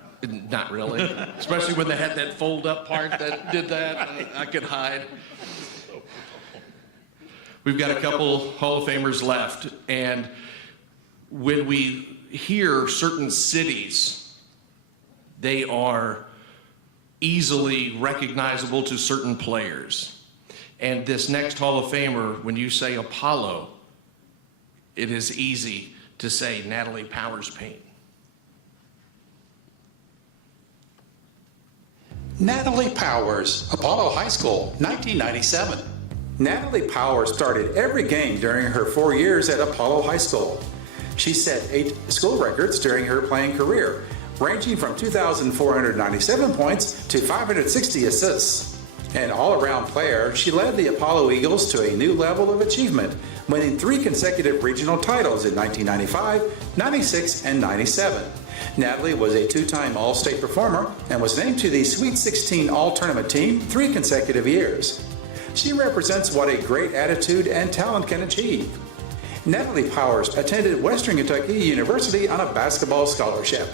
Not really, especially when they had that fold-up part that did that. I could hide. We've got a couple Hall of Famers left, and when we hear certain cities, they are easily recognizable to certain players. And this next Hall of Famer, when you say Apollo, it is easy to say Natalie Powers Payne. Natalie Powers, Apollo High School, 1997. Natalie Powers started every game during her 4 years at Apollo High School. She set 8 school records during her playing career, ranging from 2,497 points to 560 assists. An all-around player, she led the Apollo Eagles to a new level of achievement, winning 3 consecutive regional titles in 1995, 96, and 97. Natalie was a 2-time All-State performer and was named to the Sweet 16 All-Tournament team 3 consecutive years. She represents what a great attitude and talent can achieve. Natalie Powers attended Western Kentucky University on a basketball scholarship.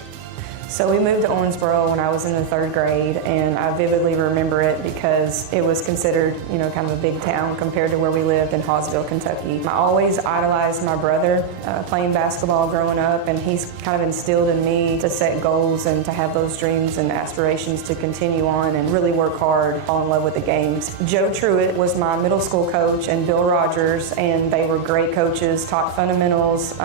So we moved to Owensboro when I was in the 3rd grade, and I vividly remember it because it was considered, kind of a big town compared to where we lived in Hawesville, Kentucky. I always idolized my brother playing basketball growing up, and he's kind of instilled in me to set goals and to have those dreams and aspirations to continue on and really work hard, fall in love with the games. Joe Truitt was my middle school coach, and Bill Rogers, and they were great coaches, taught fundamentals,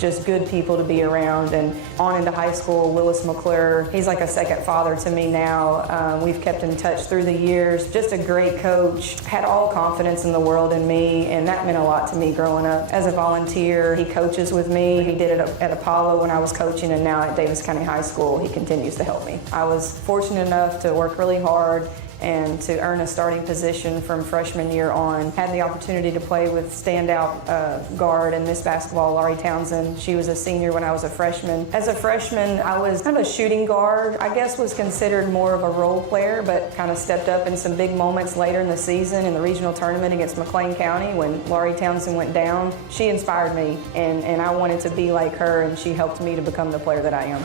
just good people to be around. And on into high school, Willis McClure, he's like a second father to me now. We've kept in touch through the years. Just a great coach, had all confidence in the world in me, and that meant a lot to me growing up. As a volunteer, he coaches with me. He did it at Apollo when I was coaching, and now at Davis County High School, he continues to help me. I was fortunate enough to work really hard and to earn a starting position from freshman year on. Had the opportunity to play with standout guard and Miss Basketball, Laurie Townsend. She was a senior when I was a freshman. As a freshman, I was kind of a shooting guard. I guess was considered more of a role player, but kind of stepped up in some big moments later in the season in the regional tournament against McLean County when Laurie Townsend went down. She inspired me, and I wanted to be like her, and she helped me to become the player that I am.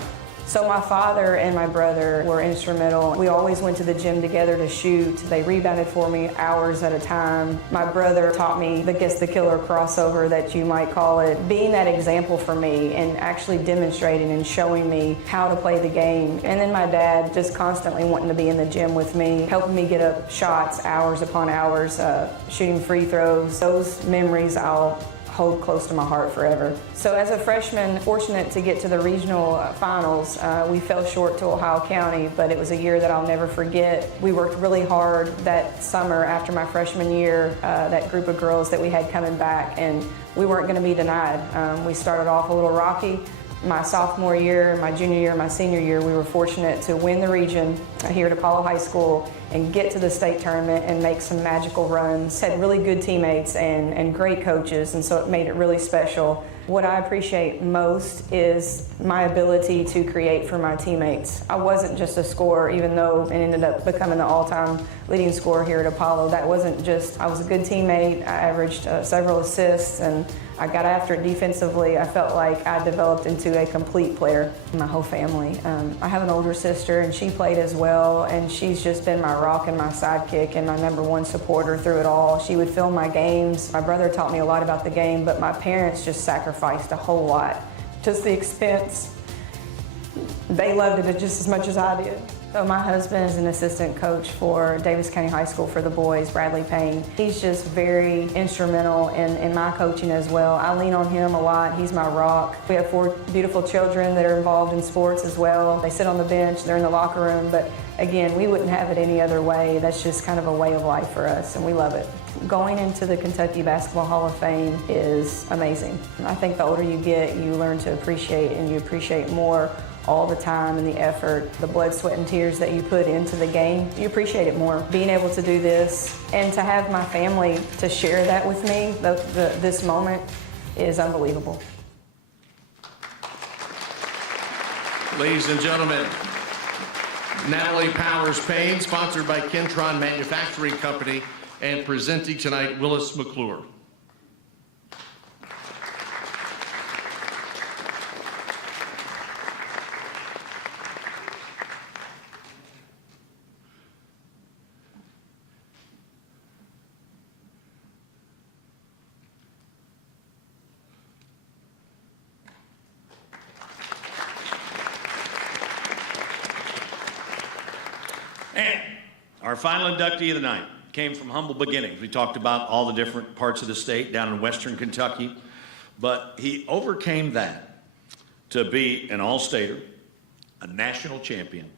So my father and my brother were instrumental. We always went to the gym together to shoot. They rebounded for me hours at a time. My brother taught me the killer crossover that you might call it, being that example for me and actually demonstrating and showing me how to play the game. And then my dad just constantly wanting to be in the gym with me, helping me get up shots hours upon hours, shooting free throws. Those memories I'll hold close to my heart forever. So as a freshman, fortunate to get to the regional finals. We fell short to Ohio County, but it was a year that I'll never forget. We worked really hard that summer after my freshman year, that group of girls that we had coming back, and we weren't going to be denied. We started off a little rocky. My sophomore year, my junior year, my senior year, we were fortunate to win the region here at Apollo High School and get to the state tournament and make some magical runs. Had really good teammates and great coaches, and so it made it really special. What I appreciate most is my ability to create for my teammates. I wasn't just a scorer, even though it ended up becoming the all-time leading scorer here at Apollo. That wasn't just, I was a good teammate. I averaged several assists, and I got after it defensively. I felt like I developed into a complete player. My whole family. I have an older sister, and she played as well, and she's just been my rock and my sidekick and my #1 supporter through it all. She would film my games. My brother taught me a lot about the game, but my parents just sacrificed a whole lot. Just the expense. They loved it just as much as I did. So my husband is an assistant coach for Davis County High School for the boys, Bradley Payne. He's just very instrumental in my coaching as well. I lean on him a lot. He's my rock. We have 4 beautiful children that are involved in sports as well. They sit on the bench, they're in the locker room, but again, we wouldn't have it any other way. That's just kind of a way of life for us, and we love it. Going into the Kentucky Basketball Hall of Fame is amazing. I think the older you get, you learn to appreciate, and you appreciate more all the time and the effort, the blood, sweat, and tears that you put into the game. You appreciate it more. Being able to do this and to have my family to share that with me, this moment is unbelievable. Ladies and gentlemen, Natalie Powers Payne, sponsored by Kentron Manufacturing Company, and presenting tonight, Willis McClure. And our final inductee of the night came from humble beginnings. We talked about all the different parts of the state down in western Kentucky, but he overcame that to be an all-stater, a national champion,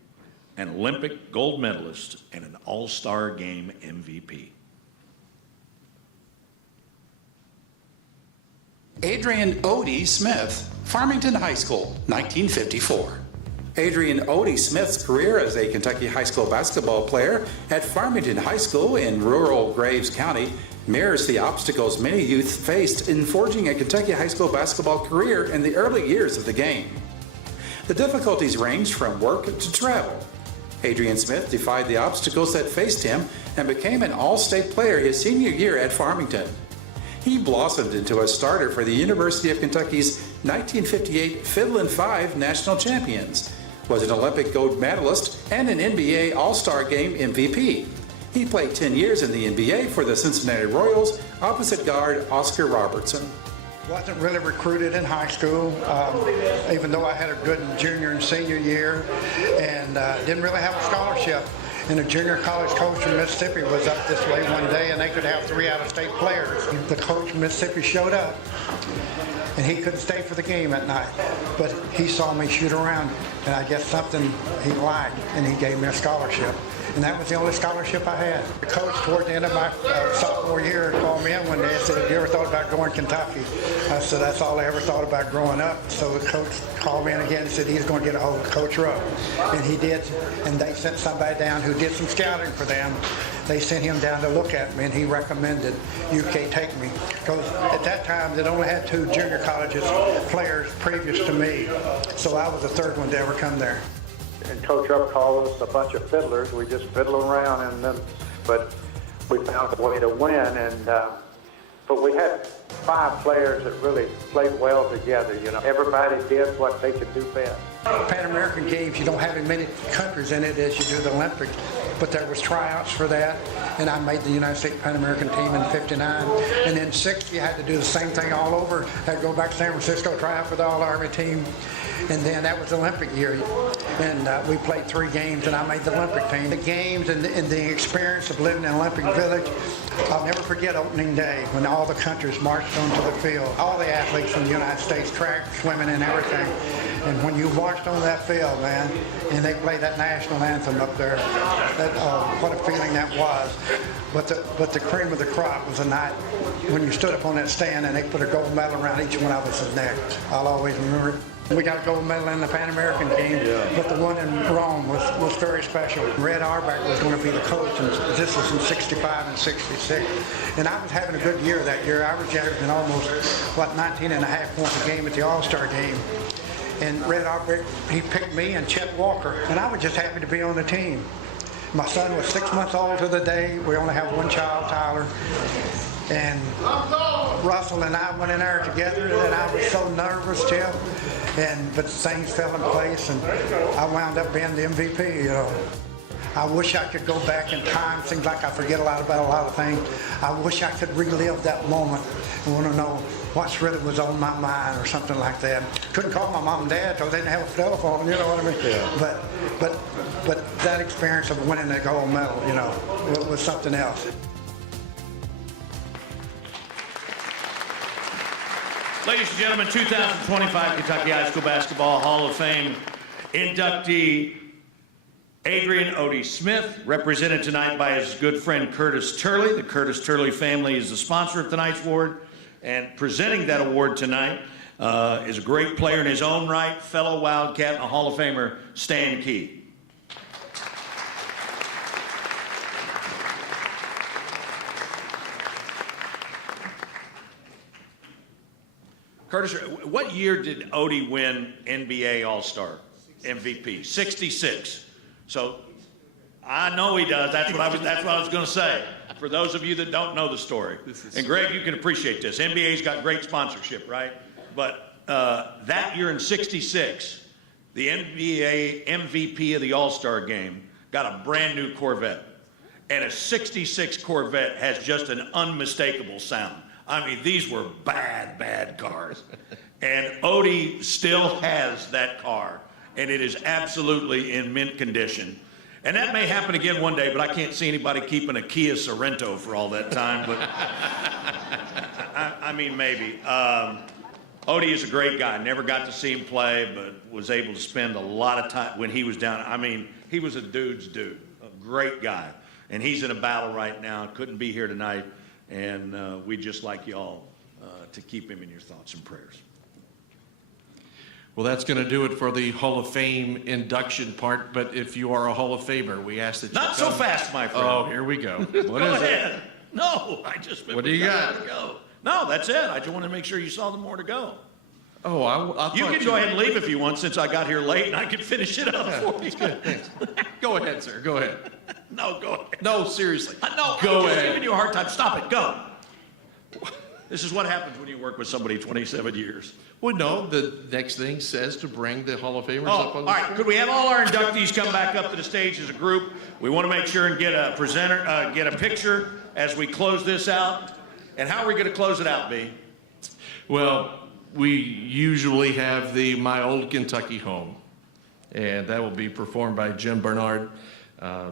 an Olympic gold medalist, and an all-star game MVP. Adrien OD Smith, Farmington High School, 1954. Adrien OD Smith's career as a Kentucky high school basketball player at Farmington High School in rural Graves County mirrors the obstacles many youth faced in forging a Kentucky high school basketball career in the early years of the game. The difficulties ranged from work to travel. Adrien Smith defied the obstacles that faced him and became an all-state player his senior year at Farmington. He blossomed into a starter for the University of Kentucky's 1958 Fiddlin' Five national champions, was an Olympic gold medalist, and an NBA All-Star Game MVP. He played 10 years in the NBA for the Cincinnati Royals opposite guard Oscar Robertson. Wasn't really recruited in high school, even though I had a good junior and senior year, and didn't really have a scholarship. And a junior college coach from Mississippi was up this way one day, and they could have 3 out-of-state players. The coach from Mississippi showed up, and he couldn't stay for the game at night. But he saw me shoot around, and I guess something he liked, and he gave me a scholarship. And that was the only scholarship I had. The coach, toward the end of my sophomore year, called me in one day and said, "Have you ever thought about going to Kentucky?" I said, "That's all I ever thought about growing up." So the coach called me in again and said he's going to get a hold of Coach Rupp. And he did, and they sent somebody down who did some scouting for them. They sent him down to look at me, and he recommended UK take me. Because at that time, they'd only had 2 junior colleges players previous to me. So I was the 3rd one to ever come there. And Coach Rupp called us a bunch of fiddlers. We just fiddled around, but we found a way to win. And but we had 5 players that really played well together. You know, everybody did what they could do best. Pan American Games, you don't have as many countries in it as you do the Olympics, but there was tryouts for that, and I made the United States Pan American team in '59, and then '60 you had to do the same thing all over. Had to go back to San Francisco, try out for the All-Army team, And then that was Olympic year. And we played 3 games, and I made the Olympic team. The games and the experience of living in Olympic Village, I'll never forget opening day when all the countries marched onto the field. All the athletes from the United States, track, swimming, and everything. And when you marched on that field, man, and they played that national anthem up there, what a feeling that was. But the cream of the crop was a night when you stood up on that stand and they put a gold medal around each one of us' neck. I'll always remember it. We got a gold medal in the Pan American game, but the one in Rome was very special. Red Auerbach was going to be the coach, and this was in 65 and 66. And I was having a good year that year. I was averaging almost, 19 and a half points a game at the All-Star game. And Red Auerbach, he picked me and Chet Walker, and I was just happy to be on the team. My son was 6 months old to the day. We only have one child, Tyler. And Russell and I went in there together, and I was so nervous, Jeff. But things fell in place, and I wound up being the MVP, you know. I wish I could go back in time. Seems like I forget about a lot of things. I wish I could relive that moment. I want to know what really was on my mind or something like that. Couldn't call my mom and dad because they didn't have a telephone, you know what I mean? Yeah. But that experience of winning the gold medal, you know, was something else. Ladies and gentlemen, 2025 Kentucky High School Basketball Hall of Fame inductee Adrien OD Smith, represented tonight by his good friend Curtis Turley. The Curtis Turley family is the sponsor of tonight's award, and presenting that award tonight is a great player in his own right, fellow Wildcat and a Hall of Famer, Stan Key. Curtis, what year did Odie win NBA All-Star MVP? 66. So I know he does. That's what I was going to say. For those of you that don't know the story, and Greg, you can appreciate this. NBA's got great sponsorship, right? But that year in '66, the NBA MVP of the All-Star game got a brand new Corvette, and a '66 Corvette has just an unmistakable sound. I mean, these were bad, bad cars. And Odie still has that car, and it is absolutely in mint condition. And that may happen again one day, but I can't see anybody keeping a Kia Sorrento for all that time. But I mean, maybe. Odie is a great guy. Never got to see him play, but was able to spend a lot of time when he was down. I mean, he was a dude's dude, a great guy. And he's in a battle right now. Couldn't be here tonight. And we'd just like you all to keep him in your thoughts and prayers. Well, that's going to do it for the Hall of Fame induction part. But if you are a Hall of Famer, we ask that you Not so fast, my friend. Oh, here we go. What Go is ahead. it? No, I just. What do you got? No, that's it. I just wanted to make sure you saw the more to go. Oh, I You thought can go ahead and leave if you want, since I got here late and I can finish it up for you. Good, thanks. Go ahead, sir. Go ahead. No, go ahead. No, seriously. No, Go I'm just ahead. giving you a hard time. Stop it. Go. This is what happens when you work with somebody 27 years. Well, no, the next thing says to bring the Hall of Famers up on the all right. screen. Could we have all our inductees come back up to the stage as a group? We want to make sure and get a presenter, get a picture as we close this out. And how are we going to close it out, B? Well, we usually have the My Old Kentucky Home, and that will be performed by Jim Bernard.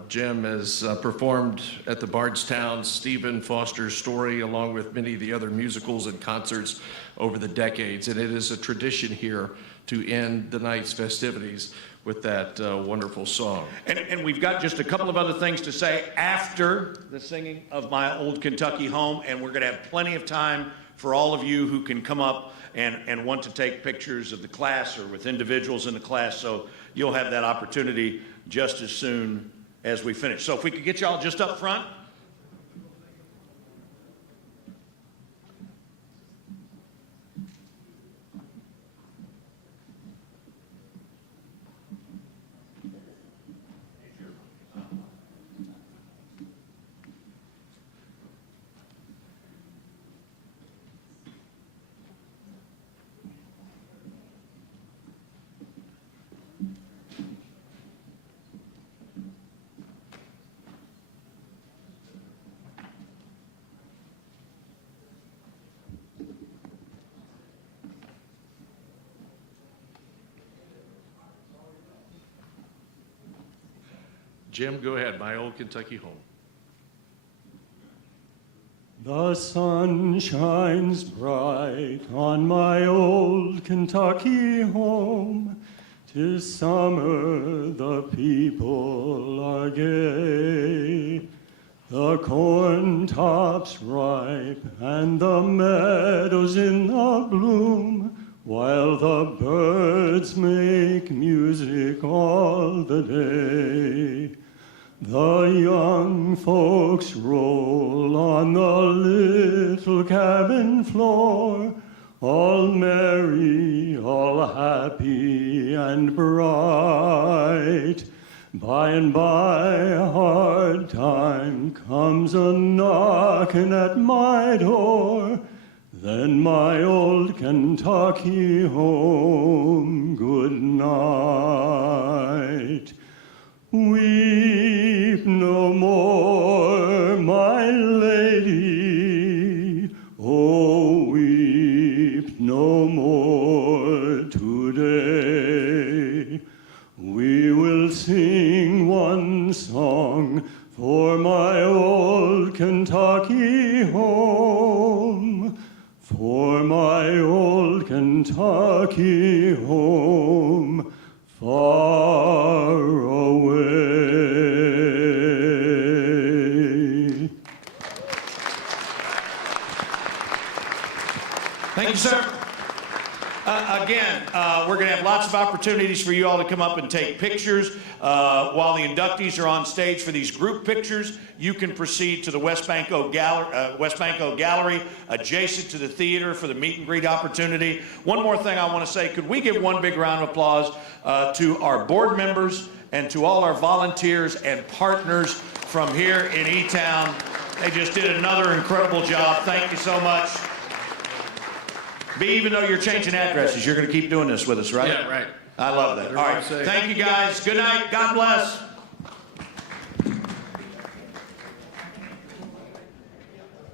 Jim has performed at the Bardstown Stephen Foster Story, along with many of the other musicals and concerts over the decades, and it is a tradition here to end the night's festivities with that wonderful song. And we've got just a couple of other things to say after the singing of My Old Kentucky Home, and we're going to have plenty of time for all of you who can come up and want to take pictures of the class or with individuals in the class, so you'll have that opportunity just as soon as we finish. So if we could get y'all just up front. Jim, go ahead, my old Kentucky home. The sun shines bright on my old Kentucky home. 'Tis summer, the people are gay. The corn tops ripe and the meadows in the bloom, while the birds make music all the day. The young folks roll on the little cabin floor, all merry, all happy and bright. By and by a hard time comes a-knocking at my door, then my old Kentucky home, good night. Weep no more, my lady, oh, weep no more today. We will sing one song for my old Kentucky home, for my old Kentucky home, far away. Thank you, sir. Again, we're going to have lots of opportunities for you all to come up and take pictures. While the inductees are on stage for these group pictures, you can proceed to the West Banco Gallery, adjacent to the theater for the meet and greet opportunity. One more thing I want to say, could we give one big round of applause to our board members and to all our volunteers and partners from here in E-Town. They just did another incredible job. Thank you so much. B, even though you're changing addresses, you're going to keep doing this with us, right? Yeah, right. I love that. All right. Thank you, guys. Good night. God bless.